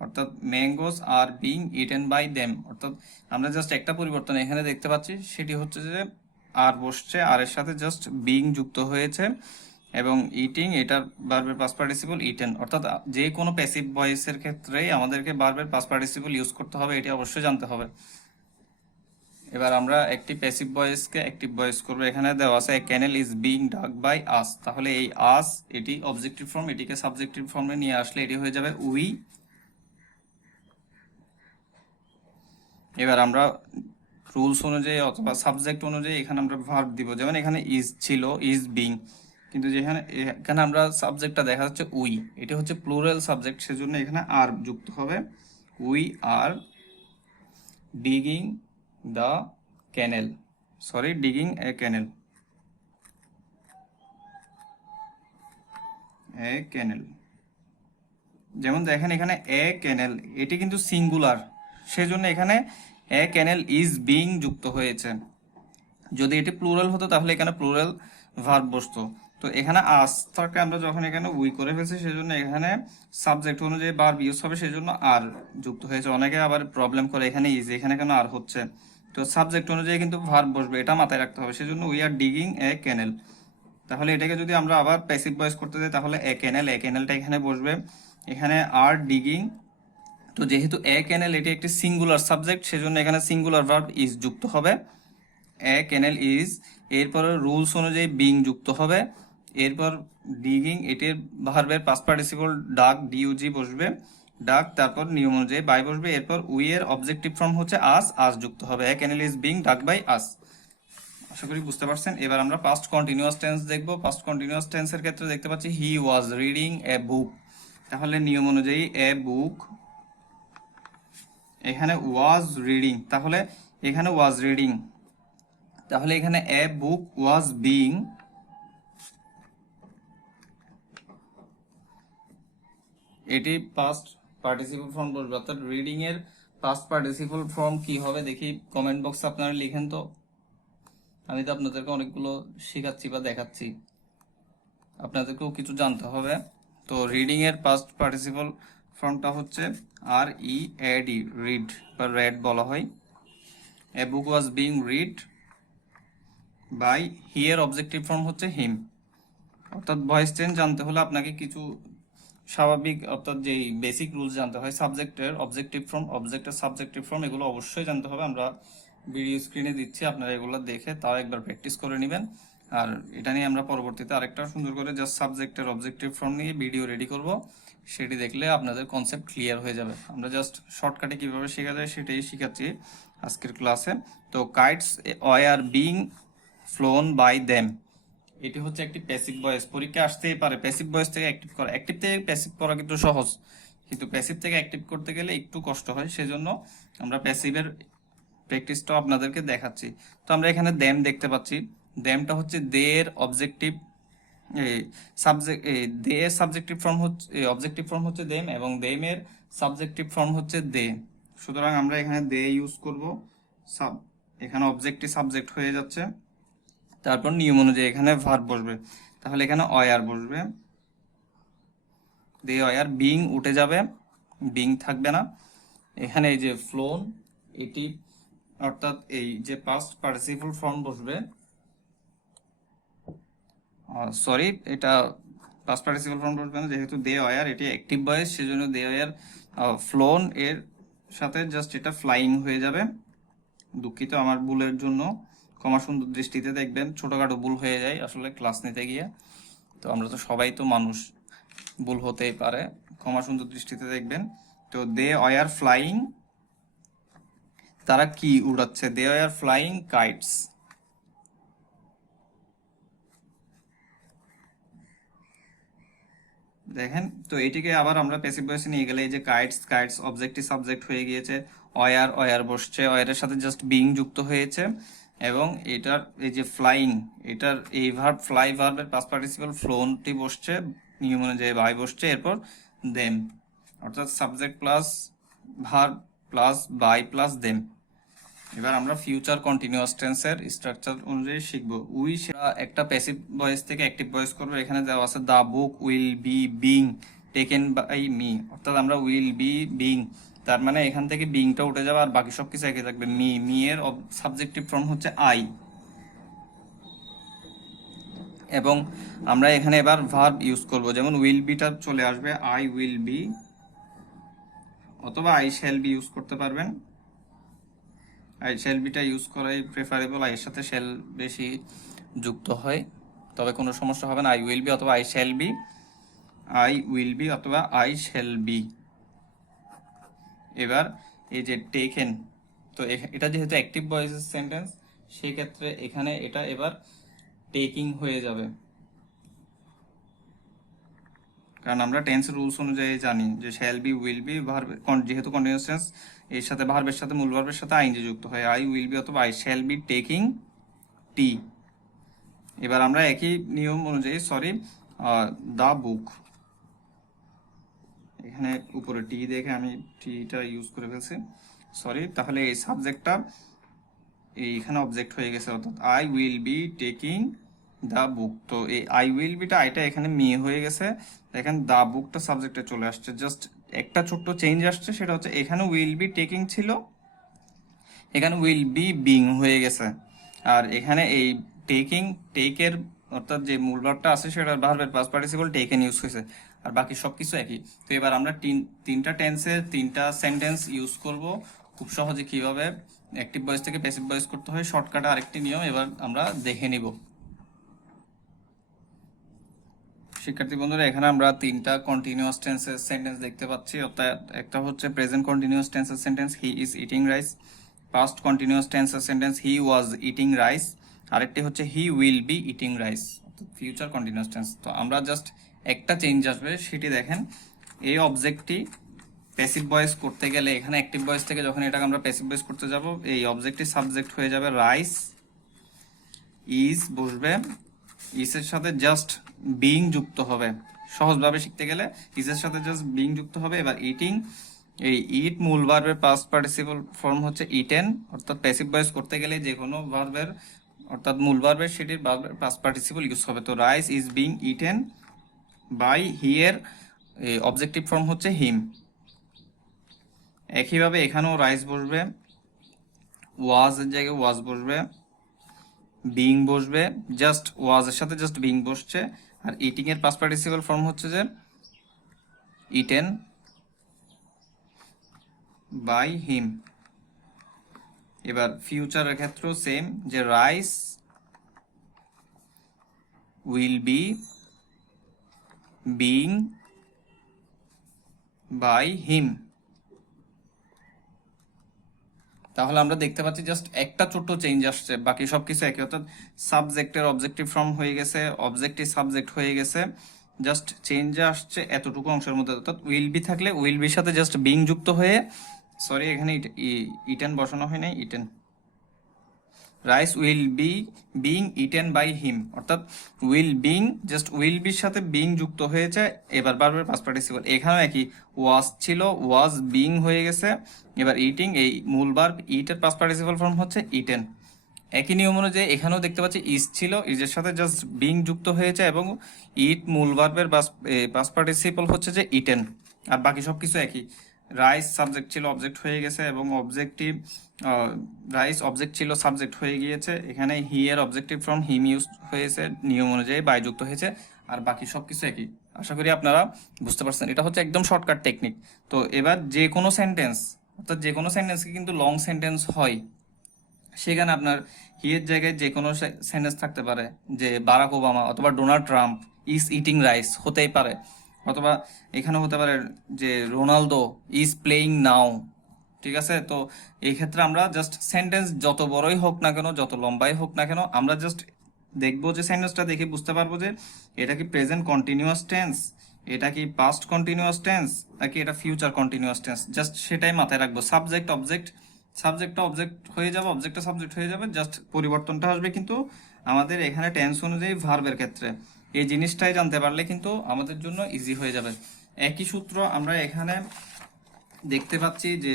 অর্থাৎ mangoes are being eaten by them. অর্থাৎ আমরা জাস্ট একটা পরিবর্তন এখানে দেখতে পাচ্ছি, সেটি হচ্ছে যে আর বসছে, আর এর সাথে জাস্ট বিং যুক্ত হয়েছে, এবং ইটিং এটার ভার্বের পাস্ট পার্টিসিপল ইটেন। অর্থাৎ যে কোনো প্যাসিভ ভয়েসের ক্ষেত্রেই আমাদেরকে ভার্বের পাস্ট পার্টিসিপল ইউজ করতে হবে, এটি অবশ্যই জানতে হবে। এবার আমরা একটি প্যাসিভ ভয়েসকে অ্যাক্টিভ ভয়েস করব। এখানে দেওয়া আছে ক্যানেল ইজ বিং ডাক বাই আস, তাহলে এই আস এটি অবজেক্টিভ ফর্ম, এটিকে সাবজেক্টিভ ফর্মে নিয়ে আসলে এটি হয়ে যাবে উই। এবার আমরা রুলস অনুযায়ী অথবা সাবজেক্ট অনুযায়ী এখানে আমরা ভার্ব দিব, যেমন এখানে ইজ ছিল, ইজ বিং, কিন্তু যেখানে এখানে আমরা সাবজেক্টটা দেখা যাচ্ছে উই, এটি হচ্ছে প্লুরাল সাবজেক্ট, সেজন্য এখানে আর যুক্ত হবে। We are digging the canal, digging a canal, যেমন দেখেন এখানে এ ক্যানেল এটি কিন্তু সিঙ্গুলার, সেজন্য এখানে এ ক্যানেল ইজ বিং যুক্ত হয়েছে। যদি এটি প্লুরাল হতো তাহলে এখানে প্লুরাল ভার্ব বসতো। তো এখানে আস্তাকে আমরা যখন এখানে উই করে ফেলছি, সেজন্য এখানে সাবজেক্ট অনুযায়ী ভার্ব ইউজ হবে, সেজন্য আর যুক্ত হয়েছে। অনেকে আবার প্রবলেম করে এখানে ইজ, এখানে কেন আর হচ্ছে, তো সাবজেক্ট অনুযায়ী কিন্তু ভার্ব বসবে, এটা মাথায় রাখতে হবে। সেজন্য উই আর ডিগিং এ ক্যানেল। তাহলে এটাকে যদি আমরা আবার প্যাসিভ ভয়েস করতে যাই, তাহলে এ ক্যানেলটা এখানে বসবে, এখানে আর ডিগিং। তো যেহেতু এ ক্যানেল এটি একটি সিঙ্গুলার সাবজেক্ট, সেজন্য এখানে সিঙ্গুলার ভার্ব ইজ যুক্ত হবে, এ ক্যানেল ইজ। এরপর রুলস অনুযায়ী বিং যুক্ত হবে, এরপর ডিগিং এটির ভার্বের পাস্ট পার্টিসিপল ডাক ডিইউজি বসবে, ডাক, তারপর নিয়ম অনুযায়ী বাই বসবে, এরপর উই এর অবজেক্টিভ ফর্ম হচ্ছে আস যুক্ত হবে, এ ক্যানেল ইজ বিং ডাক বাই আস। আশা করি বুঝতে পারছেন। এবার আমরা পাস্ট কন্টিনিউয়াস টেন্স দেখব। পাস্ট কন্টিনিউয়াস টেন্সের ক্ষেত্রে দেখতে পাচ্ছি হি ওয়াজ রিডিং এ বুক, তাহলে নিয়ম অনুযায়ী এ বুক, এখানে ওয়াজ রিডিং, তাহলে এখানে ওয়াজ রিডিং, তাহলে এখানে এ বুক ওয়াজ বিং, এটি পাস্ট পার্টিসিপল ফর্ম বলবে, অর্থাৎ রিডিং এর পাস্ট পার্টিসিপল ফর্ম কি হবে দেখি কমেন্ট বক্সে আপনারা লিখেন। তো আমি তো আপনাদেরকে অনেকগুলো শেখাচ্ছি বা দেখাচ্ছি, আপনাদেরকেও কিছু জানতে হবে। তো রিডিং এর পাস্ট পার্টিসিপল ফর্মটা হচ্ছে আর ই এ ডি, রিড বা রেড বলা হয়। এ book was being read by, he এর অবজেক্টিভ ফর্ম হচ্ছে হিম। অর্থাৎ ভয়েস চেঞ্জ জানতে হলে আপনাকে কিছু স্বাভাবিক অর্থাৎ যেই বেসিক রুলস জানতে হয়, সাবজেক্টের অবজেক্টিভ ফর্ম, অবজেক্টের সাবজেক্টিভ ফর্ম, এগুলো অবশ্যই জানতে হবে। আমরা ভিডিও স্ক্রিনে দিচ্ছি, আপনারা এগুলো দেখে তাও একবার প্র্যাকটিস করে নেবেন। আর এটা নিয়ে আমরা পরবর্তীতে আরেকটা সুন্দর করে জাস্ট সাবজেক্টের অবজেক্টিভ ফর্ম নিয়ে ভিডিও রেডি করব, সেটি দেখলে আপনাদের কনসেপ্ট ক্লিয়ার হয়ে যাবে। আমরা জাস্ট শর্টকাটে কিভাবে শেখা যায় সেটাই শেখাচ্ছি আজকের ক্লাসে। তো kites were being flown by them, এটি হচ্ছে একটি প্যাসিভ ভয়েস। পরীক্ষা আসতেই পারে প্যাসিভ ভয়েস থেকে অ্যাক্টিভ করা। অ্যাক্টিভ থেকে প্যাসিভ করা কিন্তু সহজ, কিন্তু প্যাসিভ থেকে অ্যাক্টিভ করতে গেলে একটু কষ্ট হয়। সেজন্য আমরা প্যাসিভের প্র্যাকটিসটাও আপনাদেরকে দেখাচ্ছি। তো আমরা এখানে দ্যাম দেখতে পাচ্ছি। দ্যামটা হচ্ছে দের অবজেক্টিভ সাবজেক্ট, দে এর সাবজেক্টিভ ফর্ম হচ্ছে অবজেক্টিভ ফর্ম হচ্ছে দেম, এবং দেমের সাবজেক্টিভ ফর্ম হচ্ছে দে। সুতরাং আমরা এখানে দে ইউজ করব। সাব এখানে অবজেক্টিভ সাবজেক্ট হয়ে যাচ্ছে, তারপর নিয়ম অনুযায়ী এখানে ভার্ব বসবে। তাহলে এখানে অয়ার বসবে, দে অয়ার। বিং উঠে যাবে, বিং থাকবে না। এখানে এই যে ফ্লোন, এটি অর্থাৎ এই যে পাস্ট পার্টিসিপল ফর্ম বসবে, সরি এটা পাস্ট পার্টিসিপল ফর্ম বসবে না, যেহেতু দে অয়ার এটি অ্যাক্টিভ ভয়েস, সেজন্য দে অয়ার ফ্লোন এর সাথে জাস্ট এটা ফ্লাইং হয়ে যাবে। দুঃখিত আমার ভুলের জন্য, ক্ষমা সুন্দর দৃষ্টিতে দেখবেন। ছোটখাটো ভুল হয়ে যায় আসলে ক্লাস নিতে গিয়ে, তো আমরা তো সবাই তো মানুষ, ভুল হতেই পারে, ক্ষমা সুন্দর দৃষ্টিতে দেখবেন। তো দে অয়ার ফ্লাইং, তারা কি উড়াচ্ছে? They are flying kites. দেখেন, তো এটিকে আবার আমরা প্যাসিভ ভয়েসে নিয়ে গেলে এই যে কাইটস, কাইটস অবজেক্টিভ সাবজেক্ট হয়ে গিয়েছে, অয়ার, অয়ার বসছে, অয়ারের সাথে জাস্ট বিং যুক্ত হয়েছে, এবং এটার এই যে ফ্লাইং, এটার এই ভার্ব ফ্লাই ভার্বের পাস্ট পার্টিসিপল ফ্লোনটি বসছে, নিয়ম অনুযায়ী বাই বসছে, এরপর দেম, অর্থাৎ subject plus verb plus by plus them. এবার আমরা ফিউচার কন্টিনিউয়াস টেন্সের স্ট্রাকচার অনুযায়ী শিখব। উই একটা প্যাসিভ ভয়েস থেকে অ্যাক্টিভ ভয়েস করব। এখানে দেওয়া আছে the book will be being taken by me, অর্থাৎ আমরা উইল বি বিং, তার মানে এখান থেকে বিংটা উঠে যাবে আর বাকি সব কিছু একই থাকবে। মি, মি এর সাবজেক্টিভ ফর্ম হচ্ছে আই, এবং আমরা এখানে এবার ভার্ব ইউজ করব, যেমন উইল বিটা চলে আসবে, আই উইল বি, অথবা আই শ্যাল বি ইউজ করতে পারবেন। আই শ্যাল বিটা ইউজ করাই প্রেফারেবল, আই এর সাথে শ্যাল বেশি যুক্ত হয়, তবে কোনো সমস্যা হবে না। আই উইল বি অথবা I shall be, I will be অথবা আই শ্যাল বি। এবার এই যে টেকেন, তো এটা যেহেতু অ্যাক্টিভ ভয়েসের সেন্টেন্স, সেই ক্ষেত্রে এখানে এটা এবার টেকিং হয়ে যাবে, কারণ আমরা টেন্স রুলস অনুযায়ী জানি যে shall be, will be, verb, যেহেতু কন্টিনিউয়াস টেন্স, এর সাথে ভার্বের সাথে মূল ভার্বের সাথে আইএনজি যুক্ত হয়, আই উইল বি অথবা I shall be taking tea. এবার আমরা একই নিয়ম অনুযায়ী, সরি, দা বুক, এখানে উপরে টি দেখে আমি টিটা ইউজ করে ফেলছি, সরি। তাহলে এই সাবজেক্টটা এইখানে অবজেক্ট হয়ে গেছে, অর্থাৎ I will be taking the book. তো এই আই উইল বিটা আইটা এখানে মি হয়ে গেছে, দেখেন দ্য বুকটা সাবজেক্টে চলে আসছে। জাস্ট একটা ছোট্ট চেঞ্জ আসছে, সেটা হচ্ছে এখানে উইল বি টেকিং ছিল, এখানে উইল বি বিং হয়ে গেছে। আর এখানে এই টেকিং, টেকের অর্থাৎ যে মূল ভার্বটা আছে সেটার ভার্বের পাস্ট পার্টিসিপল টেকেন ইউজ হয়েছে, আর বাকি সবকিছু একই। তো এবার আমরা তিনটা টেন্সের তিনটা সেন্টেন্স ইউজ করব খুব সহজে। কিভাবে অ্যাক্টিভ ভয়েস থেকে প্যাসিভ ভয়েস করতে হয় শর্টকাটে আরেকটি নিয়ম এবার আমরা দেখে নিব। শিক্ষার্থী বন্ধুরা, এখানে আমরা তিনটা কন্টিনিউয়াস টেন্সের সেন্টেন্স দেখতে পাচ্ছি, অর্থাৎ একটা হচ্ছে প্রেজেন্ট কন্টিনিউয়াস টেন্সের sentence, he is eating rice. Past continuous টেন্সের sentence, he was eating rice. আরেকটি হচ্ছে he will be eating rice, অর্থাৎ ফিউচার কন্টিনিউয়াস টেন্স। তো আমরা জাস্ট একটা চেঞ্জ আসবে, সেটি দেখেন। এই অবজেক্টটি প্যাসিভ ভয়েস করতে গেলে এখানে অ্যাক্টিভ ভয়েস থেকে যখন এটাকে আমরা প্যাসিভ ভয়েস করতে যাব, এই অবজেক্টটি সাবজেক্ট হয়ে যাবে রাইস, ইজ বসবে, ইসের সাথে জাস্ট বিং যুক্ত হবে। সহজভাবে শিখতে গেলে ইসের সাথে জাস্ট বিং যুক্ত হবে। এবার ইটিং, এই ইট মূল ভার্বের পাস্ট পার্টিসিপল ফর্ম হচ্ছে ইটেন, অর্থাৎ প্যাসিভ ভয়েস করতে গেলে যে কোনো ভার্বের অর্থাৎ মূল ভার্বের সেটির ভার্বের পাস্ট পার্টিসিপল ইউজ হবে। তো rice is being eaten by he এর অবজেক্টিভ ফর্ম হচ্ছে হিম। একইভাবে এখানেও রাইস বসবে, ওয়াজ এর জায়গায় ওয়াজ বসবে, বিং বসবে, জাস্ট ওয়াজ এর সাথে জাস্ট বিং বসছে। আর ইটিং এর পাস্ট পার্টিসিপল ফর্ম হচ্ছে যে ইটেন বাই হিম। এবার ফিউচারের ক্ষেত্রেও সেম, যে rice will be being by him. তাহলে আমরা দেখতে পাচ্ছি জাস্ট একটা ছোট্ট চেঞ্জ আসছে, বাকি সবকিছু একই। অর্থাৎ সাবজেক্টের অবজেক্টিভ ফর্ম হয়ে গেছে, অবজেক্টিভ সাবজেক্ট হয়ে গেছে, জাস্ট চেঞ্জ আসছে এতটুকু অংশের মধ্যে। অর্থাৎ উইল বি থাকলে উইল বির সাথে জাস্ট বিং যুক্ত হয়ে, সরি এখানে ইটেন বসানো হয় নাই, eaten, rice will be being eaten by him, অর্থাৎ উইল বিং জাস্ট উইল বির সাথে বিং যুক্ত হয়েছে, এবার বারবার পাস্ট পার্টিসিপল। এখানেও একই, ওয়াজ ছিল ওয়াজ বিং হয়ে গেছে, এবার ইটিং, এই মূল ভার্ব ইটের পাস্ট পার্টিসিপল ফর্ম হচ্ছে ইটেন। একই নিয়ম অনুযায়ী এখানেও দেখতে পাচ্ছি ইজ ছিল, ইজের সাথে জাস্ট বিং যুক্ত হয়েছে এবং ইট মূল ভার্বের পাস্ট পার্টিসিপল হচ্ছে যে ইটেন, আর বাকি সবকিছু একই। রাইস সাবজেক্ট ছিল অবজেক্ট হয়ে গেছে এবং অবজেক্টিভ, রাইস অবজেক্ট ছিল সাবজেক্ট হয়ে গিয়েছে, এখানে হি এর অবজেক্টিভ ফ্রম হিম ইউজ হয়েছে, নিয়ম অনুযায়ী বাই যুক্ত হয়েছে, আর বাকি সবকিছু একই। আশা করি আপনারা বুঝতে পারছেন, এটা হচ্ছে একদম শর্টকাট টেকনিক। তো এবার যে কোনো সেন্টেন্স, অর্থাৎ যে কোনো সেন্টেন্সকে কিন্তু লং সেন্টেন্স হয়, সেখানে আপনার হি এর জায়গায় যে কোনো সেন্টেন্স থাকতে পারে, যে বারাক ওবামা অথবা Donald Trump is eating rice হতেই পারে, অথবা এখানে হতে পারে যে রোনালদো ইজ প্লেইং নাও। ঠিক আছে, তো এই ক্ষেত্রে আমরা জাস্ট সেন্টেন্স যত বড়ই হোক না কেন, যত লম্বাই হোক না কেন, আমরা জাস্ট দেখবো যে সেন্টেন্সটা দেখে বুঝতে পারবো যে এটা কি প্রেজেন্ট কন্টিনিউয়াস টেন্স, এটা কি পাস্ট কন্টিনিউয়াস টেন্স, নাকি এটা ফিউচার কন্টিনিউয়াস টেন্স, জাস্ট সেটাই মাথায় রাখবো। সাবজেক্ট অবজেক্ট, সাবজেক্টটা অবজেক্ট হয়ে যাবে, অবজেক্টটা সাবজেক্ট হয়ে যাবে, জাস্ট পরিবর্তনটা আসবে কিন্তু আমাদের এখানে টেন্স অনুযায়ী ভার্বের ক্ষেত্রে। এই জিনিসটাই জানতে পারলে কিন্তু আমাদের জন্য ইজি হয়ে যাবে। একই সূত্র আমরা এখানে দেখতে পাচ্ছি যে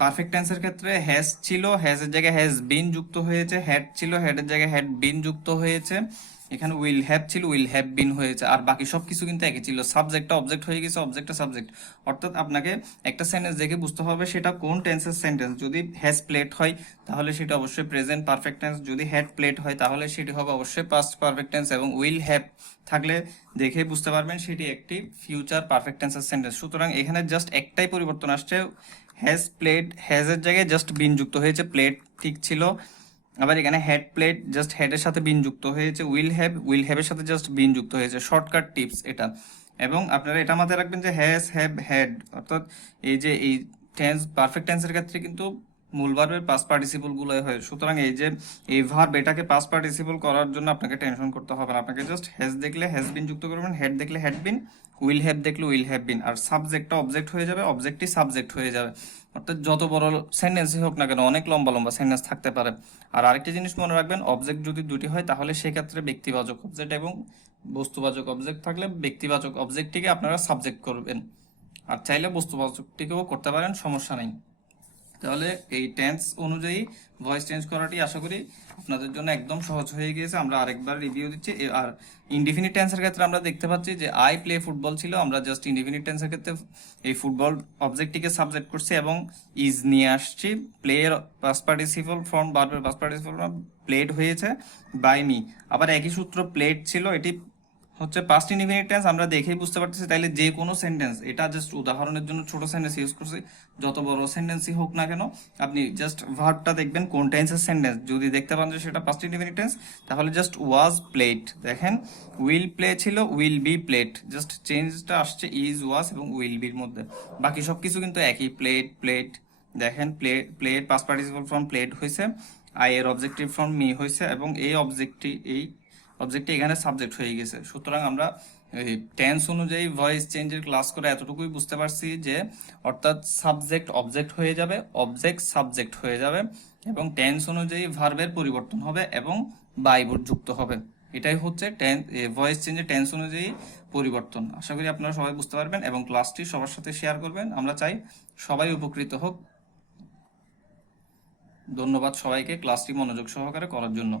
পারফেক্ট টেন্সের ক্ষেত্রে হ্যাজ ছিল, হ্যাজের জায়গায় হ্যাজ বিন যুক্ত হয়েছে, হ্যাড ছিল, হ্যাডের জায়গায় হ্যাড বিন যুক্ত হয়েছে, এখানে উইল হ্যাভ ছিল, উইল হ্যাভ বিন হয়েছে, আর বাকি সবকিছু কিন্তু একই ছিল। সাবজেক্টটা অবজেক্ট হয়ে গেছে, অবজেক্টটা সাবজেক্ট। অর্থাৎ আপনাকে একটা সেন্টেন্স দেখে বুঝতে হবে সেটা কোন টেন্সের সেন্টেন্স। যদি হ্যাজ প্লেড হয় তাহলে সেটা অবশ্যই প্রেজেন্ট পারফেক্ট টেন্স, যদি হ্যাড প্লেড হয় তাহলে সেটি হবে অবশ্যই পাস্ট পারফেক্ট টেন্স, এবং উইল হ্যাভ থাকলে দেখে বুঝতে পারবেন সেটি একটি ফিউচার পারফেক্ট টেন্সের সেন্টেন্স। সুতরাং এখানে জাস্ট একটাই পরিবর্তন আসছে, হ্যাজ প্লেড, হ্যাজের জায়গায় জাস্ট বিন যুক্ত হয়েছে, প্লেড ঠিক ছিল। আবার এখানে হ্যাড প্লেড জাস্ট হেডের সাথে বিন যুক্ত হয়েছে, উইল হ্যাভ, উইল হ্যাভের সাথে জাস্ট বিন যুক্ত হয়েছে। শর্টকাট টিপস এটা। এবং আপনারা এটা মাথায় রাখবেন যে হ্যাজ, হ্যাভ, হ্যাড, অর্থাৎ এই যে এই টেন্স পারফেক্ট টেন্সের ক্ষেত্রে কিন্তু মূল ভার্বের পাস্ট পার্টিসিপল গুলোই হয়। সুতরাং এই যে এই ভার্ব, এটাকে পাস্ট পার্টিসিপল করার জন্য আপনাকে টেনশন করতে হবে না। আপনাকে জাস্ট হ্যাজ দেখলে হ্যাজ বিন যুক্ত করবেন, হেড দেখলে হ্যাড বিন, উইল হ্যাভ দেখলে উইল হ্যাভ বিন, আর সাবজেক্টটা অবজেক্ট হয়ে যাবে, অবজেক্টই সাবজেক্ট হয়ে যাবে। অর্থাৎ যত বড় সেন্টেন্সই হোক না কেন, অনেক লম্বা লম্বা সেন্টেন্স থাকতে পারে। আর আরেকটি জিনিস মনে রাখবেন, অবজেক্ট যদি দুটি হয় তাহলে সেক্ষেত্রে ব্যক্তিবাচক অবজেক্ট এবং বস্তুবাচক অবজেক্ট থাকলে ব্যক্তিবাচক অবজেক্টটিকে আপনারা সাবজেক্ট করবেন, আর চাইলে বস্তুবাচকটিকেও করতে পারেন, সমস্যা নেই। তাহলে এই টেন্স অনুযায়ী ভয়েস চেঞ্জ করাটি আশা করি আপনাদের জন্য একদম সহজ হয়ে গিয়েছে। আমরা আরেকবার রিভিউ দিচ্ছি। আর ইনডিফিনিট টেন্সের ক্ষেত্রে আমরা দেখতে পাচ্ছি যে আই প্লে ফুটবল ছিল, আমরা জাস্ট ইনডিফিনিট টেন্সের ক্ষেত্রে এই ফুটবল অবজেক্টটিকে সাবজেক্ট করছি এবং ইজ নিয়ে আসছি। প্লে এর পাস্ট পার্টিসিপল ফর্ম, ভার্বের পাস্ট পার্টিসিপল ফর্ম প্লেড হয়েছে বাই মি। আবার একই সূত্র, প্লেড ছিল, এটি হচ্ছে পাস্ট ইনডিফিনিট টেন্স। আমরা দেখেই বুঝতে পারতেছি, তাইলে যে কোনো সেন্টেন্স, এটা জাস্ট উদাহরণের জন্য ছোট সেন্টেন্স ইউজ করছি, যত বড় সেন্টেন্সই হোক না কেন আপনি জাস্ট ভার্বটা দেখবেন কোন টেন্সের সেন্টেন্স। যদি দেখতে পান যে সেটা পাস্ট ইনডিফিনিট টেন্স, তাহলে জাস্ট ওয়াজ প্লেড, দেখেন উইল প্লে ছিল, উইল বি প্লেড, জাস্ট চেঞ্জটা আসছে ইজ, ওয়াজ এবং উইল বির মধ্যে। বাকি সবকিছু কিন্তু একই, প্লেড প্লেড, দেখেন played past participle form played হয়েছে, আই এর অবজেক্টিভ ফর্ম মি হয়েছে, এবং এই অবজেক্টটি এখানে সাবজেক্ট হয়ে গেছে। সুতরাং আমরা টেন্স অনুযায়ী ভয়েস চেঞ্জের ক্লাস করে এতটুকুই বুঝতে পারছি যে অর্থাৎ সাবজেক্ট অবজেক্ট হয়ে যাবে, অবজেক্ট সাবজেক্ট হয়ে যাবে, এবং টেন্স অনুযায়ী ভার্বের পরিবর্তন হবে এবং বাই যুক্ত হবে। এটাই হচ্ছে ভয়েস চেঞ্জের টেন্স অনুযায়ী পরিবর্তন। আশা করি আপনারা সবাই বুঝতে পারবেন এবং ক্লাসটি সবার সাথে শেয়ার করবেন। আমরা চাই সবাই উপকৃত হোক। ধন্যবাদ সবাইকে ক্লাসটি মনোযোগ সহকারে করার জন্য।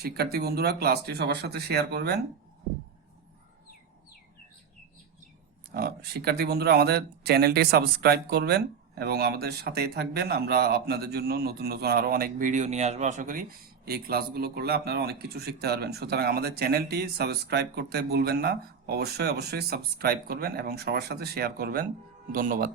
শিক্ষার্থী বন্ধুরা, ক্লাসটি সবার সাথে শেয়ার করবেন। শিক্ষার্থী বন্ধুরা, আমাদের চ্যানেলটি সাবস্ক্রাইব করবেন এবং আমাদের সাথেই থাকবেন। আমরা আপনাদের জন্য নতুন নতুন আরো অনেক ভিডিও নিয়ে আসবো। আশা করি এই ক্লাসগুলো করলে আপনারা অনেক কিছু শিখতে পারবেন। সুতরাং আমাদের চ্যানেলটি সাবস্ক্রাইব করতে ভুলবেন না। অবশ্যই অবশ্যই সাবস্ক্রাইব করবেন এবং সবার সাথে শেয়ার করবেন। ধন্যবাদ।